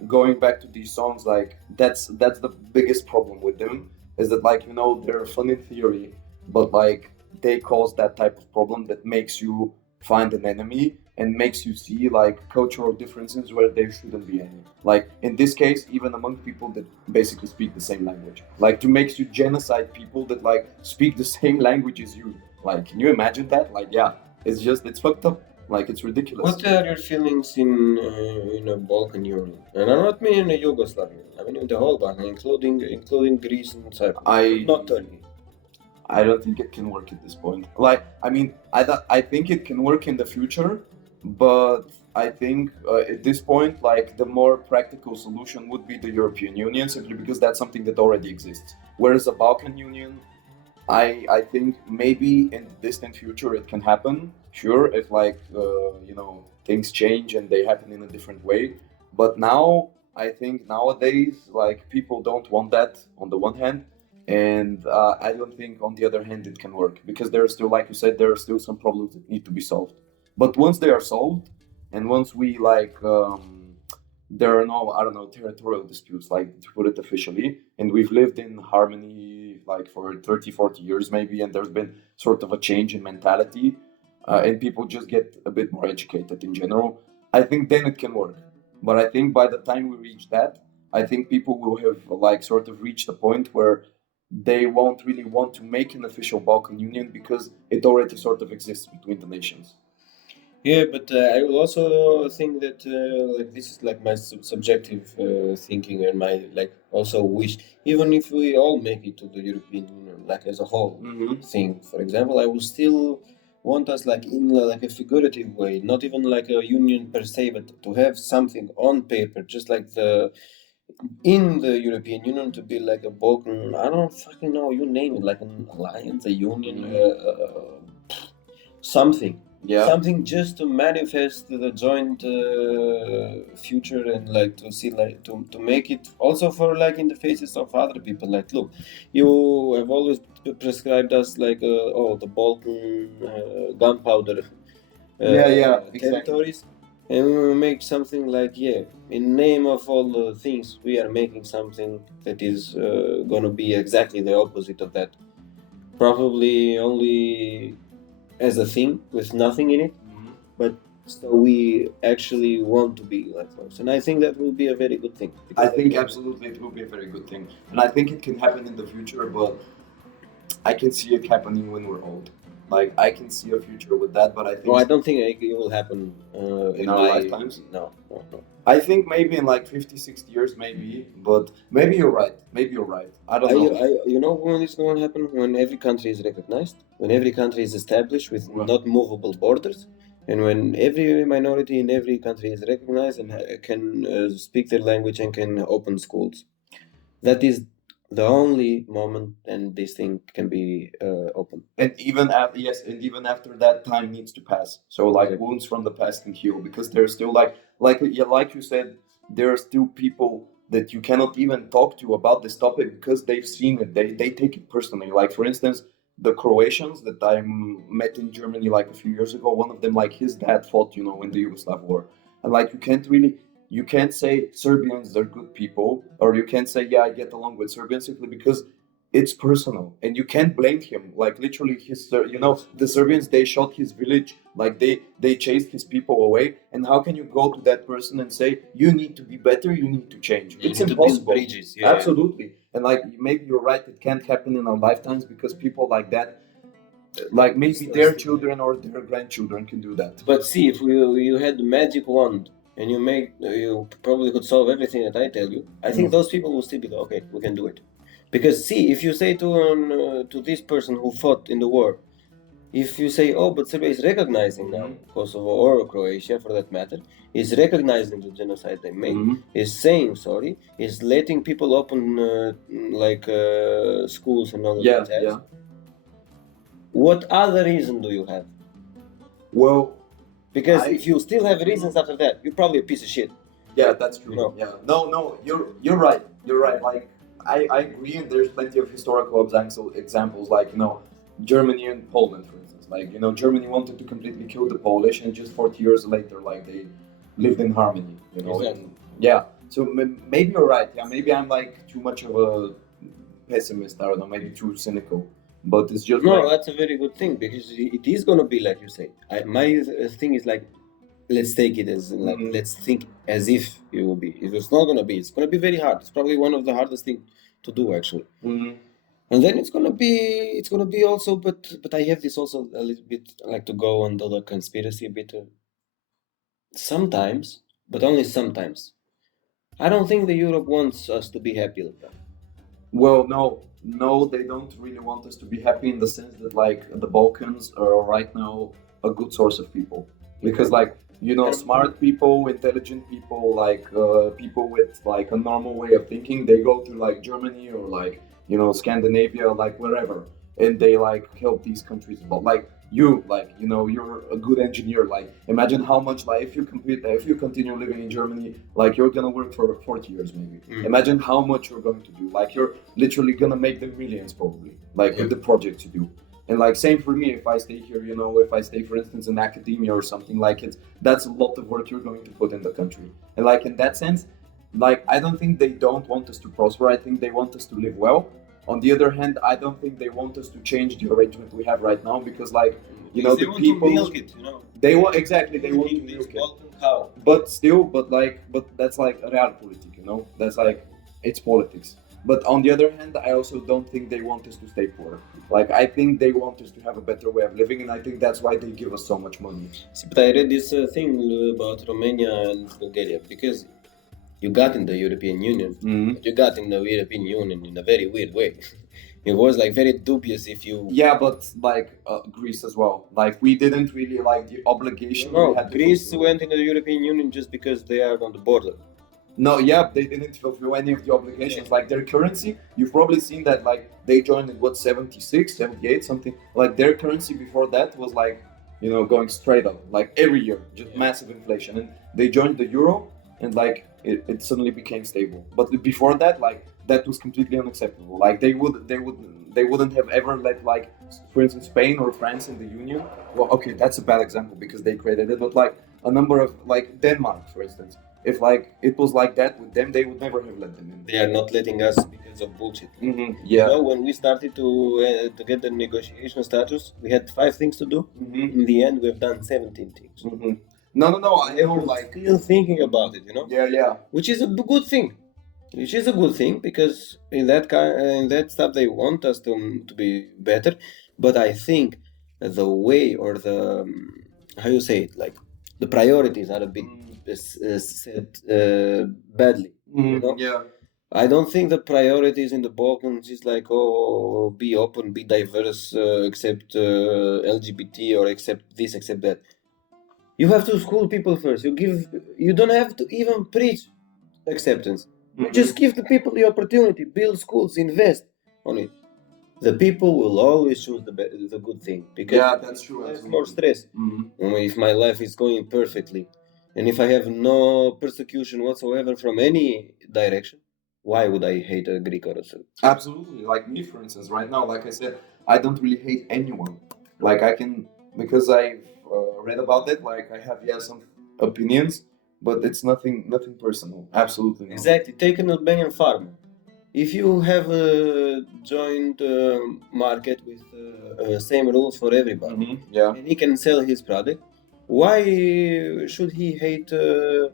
Going back to these songs, like that's the biggest problem with them, is that like, you know, they're fun in theory, but like they cause that type of problem that makes you find an enemy and makes you see like cultural differences where there shouldn't be any. Like in this case, even among people that basically speak the same language. Like to makes you genocide people that like speak the same language as you. Like, can you imagine that? Like, yeah, it's fucked up. Like, it's ridiculous. What are your feelings in a Balkan Union? And I'm not meaning the Yugoslavia. I mean in the whole Balkan, including Greece and Cyprus, not Turkey. I don't think it can work at this point. Like, I mean, I think it can work in the future, but I think at this point, like, the more practical solution would be the European Union, simply because that's something that already exists. Whereas the Balkan Union, I think maybe in the distant future it can happen, sure, if like, you know, things change and they happen in a different way. But now, I think nowadays, like, people don't want that on the one hand. And I don't think on the other hand it can work, because there are still, like you said, there are still some problems that need to be solved. But once they are solved, and once we like, there are no, I don't know, territorial disputes, like to put it officially, and we've lived in harmony like for 30, 40 years maybe, and there's been sort of a change in mentality, and people just get a bit more educated in general, I think then it can work. But I think by the time we reach that, I think people will have like sort of reached a point where they won't really want to make an official Balkan Union because it already sort of exists between the nations. Yeah, but I will also think that like this is like my subjective thinking and my like also wish. Even if we all make it to the European Union, like as a whole thing, for example, I will still want us like in like a figurative way, not even like a union per se, but to have something on paper, just like the in the European Union to be like a Balkan. I don't fucking know. You name it, like an alliance, a union, something. Yeah. Something just to manifest the joint future and like to see like to make it also for like in the faces of other people, like look, you have always prescribed us like the Balkan gunpowder territories, and we will make something like in name of all the things we are making something that is gonna be exactly the opposite of that, probably only as a thing with nothing in it, but so we actually want to be like those, and I think that will be a very good thing. I think absolutely it will be a very good thing, and I think it can happen in the future, but I can see it happening when we're old. Like, I can see a future with that, but I think... No, I don't think it will happen in our lifetimes. No. I think maybe in like 50, 60 years, maybe, but maybe you're right. I don't know. You know when it's going to happen? When every country is recognized, when every country is established with not movable borders, and when every minority in every country is recognized and can speak their language and can open schools. That is the only moment and this thing can be open. And even after that, time needs to pass. So like wounds from the past can heal, because there's still like you said, there are still people that you cannot even talk to about this topic because they've seen it. They take it personally. Like, for instance, the Croatians that I met in Germany like a few years ago, one of them, like, his dad fought, in the Yugoslav war, and like you can't say Serbians are good people, or you can't say, I get along with Serbians, simply because it's personal, and you can't blame him. Like, literally, the Serbians, they shot his village, like they chased his people away, and how can you go to that person and say, you need to be better, you need to change? It's impossible. Bridges, absolutely. And like, maybe you're right, it can't happen in our lifetimes, because people like that, like maybe their children or their grandchildren can do that. But see, if you had the magic wand, and you probably could solve everything that I tell you, I think those people will still be like, okay, we can do it. Because see, if you say to this person who fought in the war, if you say, but Serbia is recognizing now Kosovo or Croatia for that matter, is recognizing the genocide they made, is saying sorry, is letting people open schools and all of that. Yeah. What other reason do you have? Well, because if you still have reasons after that, you're probably a piece of shit. Yeah, that's true. No. Yeah. No, you're right. You're right. Like, I agree, and there's plenty of historical examples, like, Germany and Poland, for instance. Like, Germany wanted to completely kill the Polish, and just 40 years later, like, they lived in harmony, Exactly. And, yeah. So maybe you're right. Yeah, maybe I'm like too much of a pessimist. I don't know, maybe too cynical, but it's just No, like that's a very good thing because it is gonna be like you say. My thing is like, let's take it as like let's think as if it will be. If it's not gonna be, it's gonna be very hard. It's probably one of the hardest thing to do actually. And then it's gonna be also, but I have this also a little bit like to go on the conspiracy a bit. Sometimes, but only sometimes. I don't think the Europe wants us to be happy with that. well, no, they don't really want us to be happy in the sense that like the Balkans are right now a good source of people, because like smart people, intelligent people, like people with like a normal way of thinking, they go to like Germany or like Scandinavia, like wherever, and they like help these countries. But like you're a good engineer. Like imagine how much, like if you continue living in Germany, like you're gonna work for 40 years maybe. Imagine how much you're going to do. Like you're literally gonna make them millions probably, like with the projects you do. And like same for me, if I stay here, if I stay for instance in academia or something, like that's a lot of work you're going to put in the country. And like in that sense, like I don't think they don't want us to prosper. I think they want us to live well. On the other hand, I don't think they want us to change the arrangement we have right now, because like they the want people to milk it, they want exactly they want to milk it. Balkan cow. But still, but that's like realpolitik, that's like it's politics. But on the other hand, I also don't think they want us to stay poor. Like I think they want us to have a better way of living, and I think that's why they give us so much money. See, but I read this thing about Romania and Bulgaria, because you got in the European Union, but you got in the European Union in a very weird way. It was like very dubious if you. Yeah, but like Greece as well. Like we didn't really like the obligation. No, we had Greece went in the European Union just because they are on the border. No, yeah, they didn't fulfill any of the obligations. Like their currency, you've probably seen that like they joined in 76, 78, something. Like their currency before that was like, going straight up, like every year, just massive inflation. And they joined the euro, and like it suddenly became stable. But before that, like that was completely unacceptable. Like they wouldn't have ever let, like, for instance, Spain or France in the Union. Well, okay, that's a bad example because they created it, but like a number of, like Denmark, for instance. If like it was like that with them, they would never have let them in. They are not letting us because of bullshit. Yeah. When we started to get the negotiation status, we had 5 things to do. In the end, we've done 17 things. No. I know, like still thinking about it, Yeah. Which is a good thing. Because in that stuff they want us to be better. But I think the way or the how you say it, like the priorities are a bit set badly. Yeah. I don't think the priorities in the Balkans is like, be open, be diverse, accept LGBT or accept this, accept that. You have to school people first. You don't have to even preach acceptance. You just give the people the opportunity, build schools, invest on it. The people will always choose the good thing, because that's true. There's more stress. If my life is going perfectly, and if I have no persecution whatsoever from any direction, why would I hate a Greek or a Serb? Absolutely. Like me, for instance, right now, like I said, I don't really hate anyone. Like I can, because I've read about it. Like I have some opinions, but it's nothing personal. Absolutely not. Exactly. Take an Albanian farmer. If you have a joint market with same rules for everybody, and he can sell his product, why should he hate the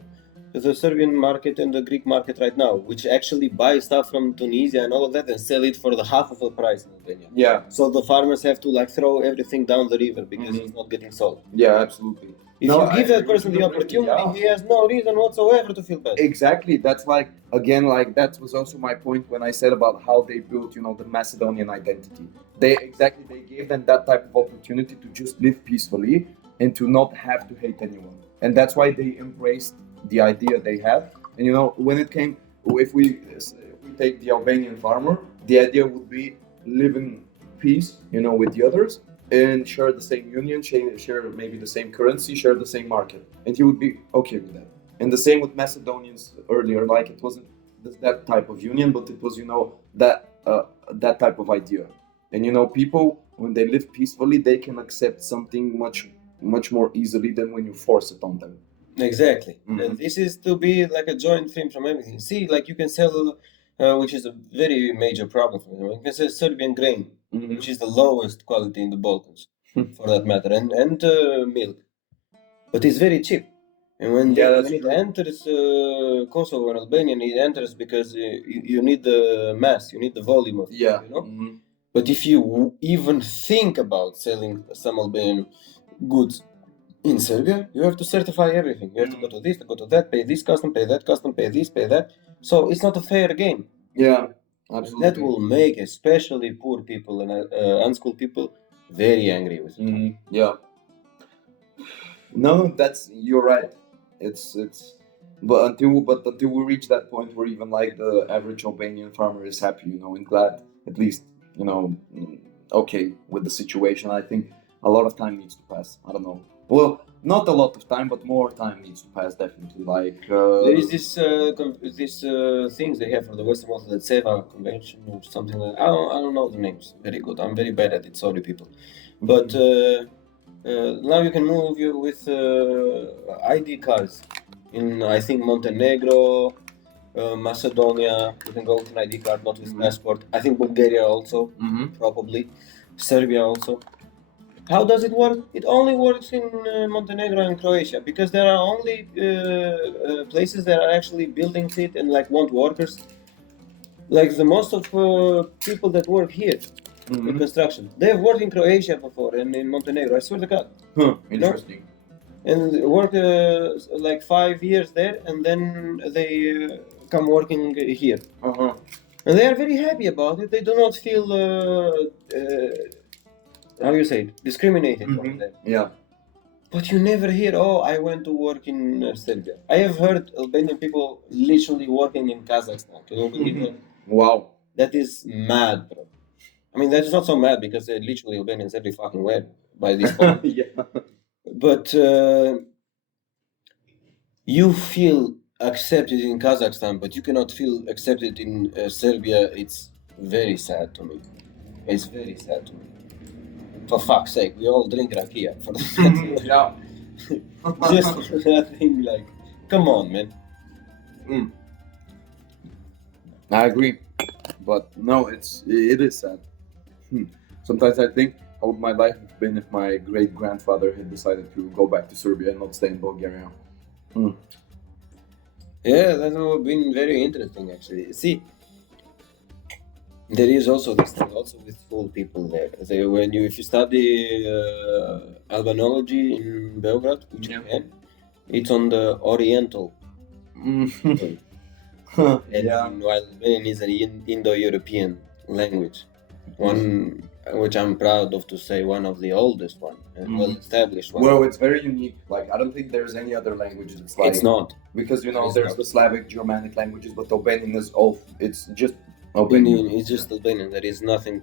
Serbian market and the Greek market right now, which actually buy stuff from Tunisia and all of that and sell it for the half of the price in Albania? Yeah. So the farmers have to like throw everything down the river because it's not getting sold. Yeah, absolutely. If you give that person the opportunity, he has no reason whatsoever to feel bad. Exactly. That's like, again, like that was also my point when I said about how they built, the Macedonian identity. They gave them that type of opportunity to just live peacefully and to not have to hate anyone. And that's why they embraced the idea they had. And when it came, if we take the Albanian farmer, the idea would be live in peace, with the others, and share the same union, share maybe the same currency, share the same market, and he would be okay with that. And the same with Macedonians earlier, like it wasn't that type of union, but it was that type of idea. And people, when they live peacefully, they can accept something much more easily than when you force it on them. Exactly. And this is to be like a joint thing from everything. See, like you can sell which is a very major problem for them. Because it's Serbian grain, which is the lowest quality in the Balkans, for that matter, and milk. But it's very cheap. And when it enters Kosovo and Albania, it enters because you need the mass, you need the volume of it, you know? But if you even think about selling some Albanian goods in Serbia, you have to certify everything. You have to go to this, to go to that, pay this custom, pay that custom, pay this, pay that. So it's not a fair game. Yeah, absolutely. That will make especially poor people and unschooled people very angry with it. Yeah. No, you're right. It's but until we reach that point where even like the average Albanian farmer is happy, and glad, at least, okay with the situation, I think a lot of time needs to pass. I don't know. Well, not a lot of time, but more time needs to pass, definitely. Like there is this things they have for the Western Balkans, the Seva Convention or something like that. I don't know the names. Very good. I'm very bad at it. Sorry, people. But now you can move with ID cards in, I think, Montenegro, Macedonia. You can go with an ID card, not with passport. I think Bulgaria also, probably. Serbia also. How does it work? It only works in Montenegro and Croatia, because there are only places that are actually building it and like want workers. Like the most of people that work here in construction, they have worked in Croatia before and in Montenegro. I swear to God. Interesting. And work like 5 years there, and then they come working here. And they are very happy about it. They do not feel how you say it, discriminated from them. Yeah. But you never hear, oh, I went to work in Serbia. I have heard Albanian people literally working in Kazakhstan. Can you believe that? Wow. That is mad, bro. I mean, that is not so mad because they're literally Albanians every fucking where by this point. Yeah. But you feel accepted in Kazakhstan, but you cannot feel accepted in Serbia. It's very sad to me. It's very sad to me. For fuck's sake, we all drink rakia. For Yeah. Just for nothing, like, come on, man. I agree, but no, it is sad. Sometimes I think how would my life have been if my great grandfather had decided to go back to Serbia and not stay in Bulgaria. Yeah, that would have been very interesting, actually. See, there is also this thing also with full people there. If you study albanology in Belgrade, which you can, it's on the Oriental. While Albanian is an Indo-European language, one which I'm proud of to say one of the oldest one, well-established one. Well, it's very unique. Like, I don't think there's any other language that's like. It's not. Because, there's the Slavic, Germanic languages, but Albanian is all. It's just Albanian. It's just Albanian. There is nothing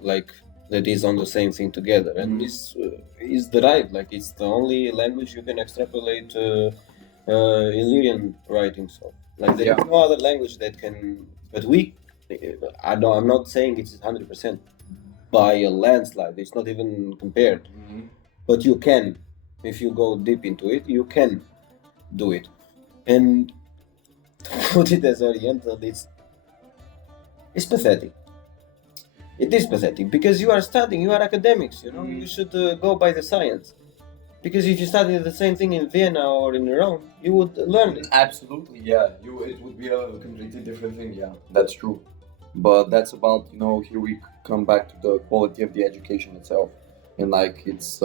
like that is on the same thing together. And this is the right. Like, it's the only language you can extrapolate Illyrian writings of. Like, there is no other language that can. But I'm not saying it's 100% by a landslide. It's not even compared. But you can, if you go deep into it, you can do it. And to put it as Oriental, it's pathetic. It is pathetic because you are studying, you are academics, you should go by the science. Because if you study the same thing in Vienna or in Rome, you would learn it. Absolutely, yeah. It would be a completely different thing, yeah. That's true. But that's about, here we come back to the quality of the education itself. And like, it's,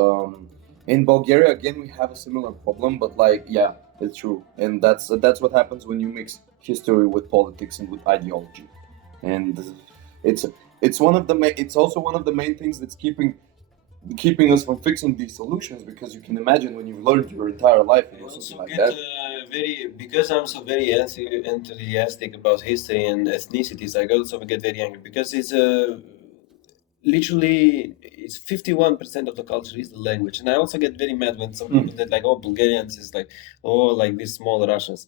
in Bulgaria, again, we have a similar problem, but like, yeah, it's true. And that's what happens when you mix history with politics and with ideology. And it's also one of the main things that's keeping us from fixing these solutions, because you can imagine when you've learned your entire life something like that. Because I'm so very enthusiastic about history and ethnicities, I also get very angry because it's literally it's 51% of the culture is the language, and I also get very mad when some people that like, oh, Bulgarians is like, oh, like these small Russians,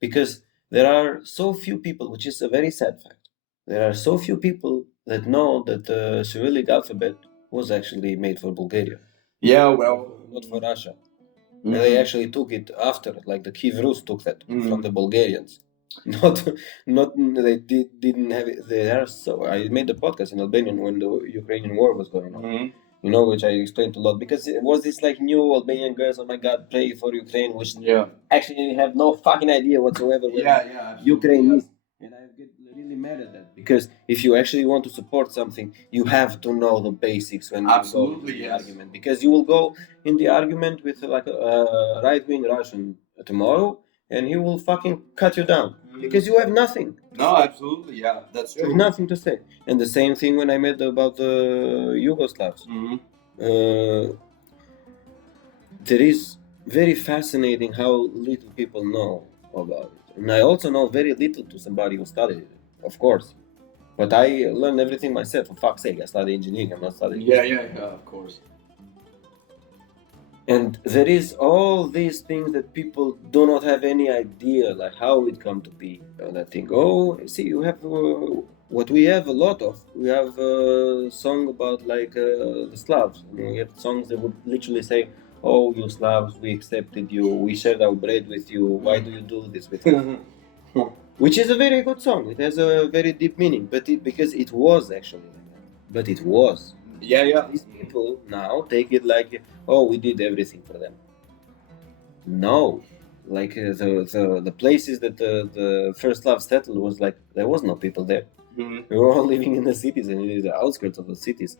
because there are so few people, which is a very sad fact. There are so few people that know that the Cyrillic alphabet was actually made for Bulgaria. Yeah, well, not for Russia. And they actually took it after, like the Kiev Rus took that from the Bulgarians. Not they didn't have it. They are so. I made the podcast in Albanian when the Ukrainian war was going on. You know, which I explained a lot because it was this like new Albanian girls. Oh my God, play for Ukraine, which actually have no fucking idea whatsoever what Ukraine is. And I get really mad at that because if you actually want to support something, you have to know the basics when you go into the argument. Because you will go in the argument with like a right-wing Russian tomorrow, and he will fucking cut you down because you have nothing. No, absolutely, yeah, that's You have true. nothing to say. And the same thing when I made about the Yugoslavs. There is very fascinating how little people know about it. And I also know very little to somebody who studied it, of course. But I learned everything myself. For fuck's sake, I studied engineering. I'm not studying. Yeah, of course. And there is all these things that people do not have any idea, like how it come to be. And I think, oh, see, you have what we have a lot of. We have a song about like the Slavs. And we have songs that would literally say, "Oh, you Slavs, we accepted you. We shared our bread with you. Why do you do this with us?" Which is a very good song. It has a very deep meaning, but because it was actually like that. But it was. Yeah. These people now take it like, oh, we did everything for them. No, like the places that the first Slav settled was like there was no people there. We were all living in the cities and in the outskirts of the cities.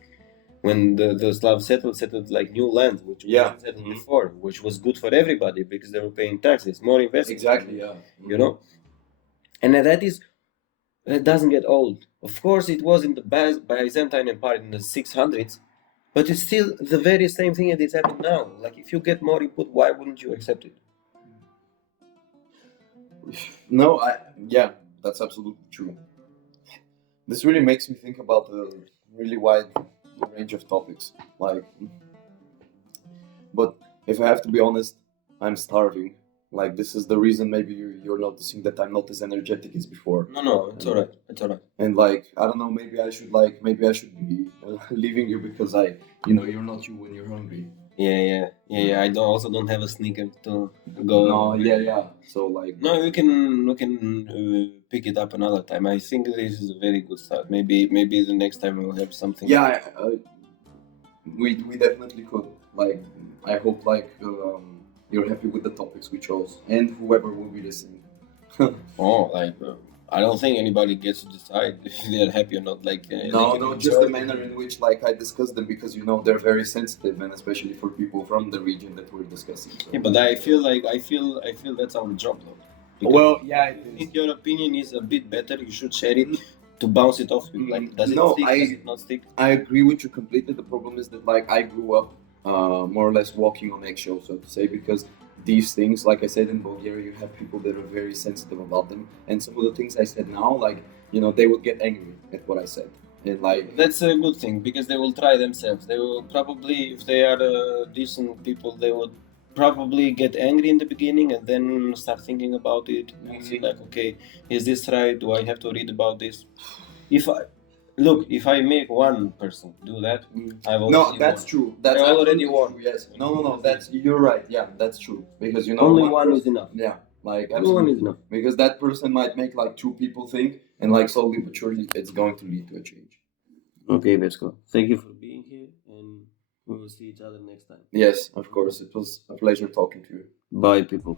When the Slavs settled like new land, which wasn't settled before, which was good for everybody because they were paying taxes, more investment. Exactly, yeah. You know, and that doesn't get old. Of course, it was in the Byzantine Empire in the 600s. But it's still the very same thing that is happening now. Like, if you get more input, why wouldn't you accept it? No, yeah, that's absolutely true. This really makes me think about the really wide range of topics. Like, but if I have to be honest, I'm starving. Like, this is the reason maybe you're noticing that I'm not as energetic as before. No, it's alright. It's alright. And like, I don't know, maybe I should be leaving you because you're not you when you're hungry. Yeah. I also don't have a sneaker to go. No, yeah. So like. No, we can pick it up another time. I think this is a very good start. Maybe the next time we'll have something. Yeah, we definitely could. Like, I hope like you're happy with the topics we chose, and whoever will be listening. I don't think anybody gets to decide if they're happy or not. Like no, just the manner in which like I discuss them because they're very sensitive, and especially for people from the region that we're discussing. So. Yeah, but I feel that's our job, though. Because well, yeah, if your opinion is a bit better, you should share it to bounce it off. Like, does it stick? Does it not stick? I agree with you completely. The problem is that like I grew up more or less walking on eggshells, so to say, because these things, like I said, in Bulgaria, you have people that are very sensitive about them, and some of the things I said now, like they would get angry at what I said, and like that's a good thing because they will try themselves. They will probably, if they are decent people, they would probably get angry in the beginning and then start thinking about it and see like, okay, is this right? Do I have to read about this? If I make one person do that, I've already that's won. true. That's already won. Yes. No. You're right. Yeah, that's true. Because only one is enough. Yeah, like Everyone is enough. Because that person might make like two people think, and like slowly but surely, it's going to lead to a change. Okay, Vesco. Thank you for being here, and we will see each other next time. Yes, of course. It was a pleasure talking to you. Bye, people.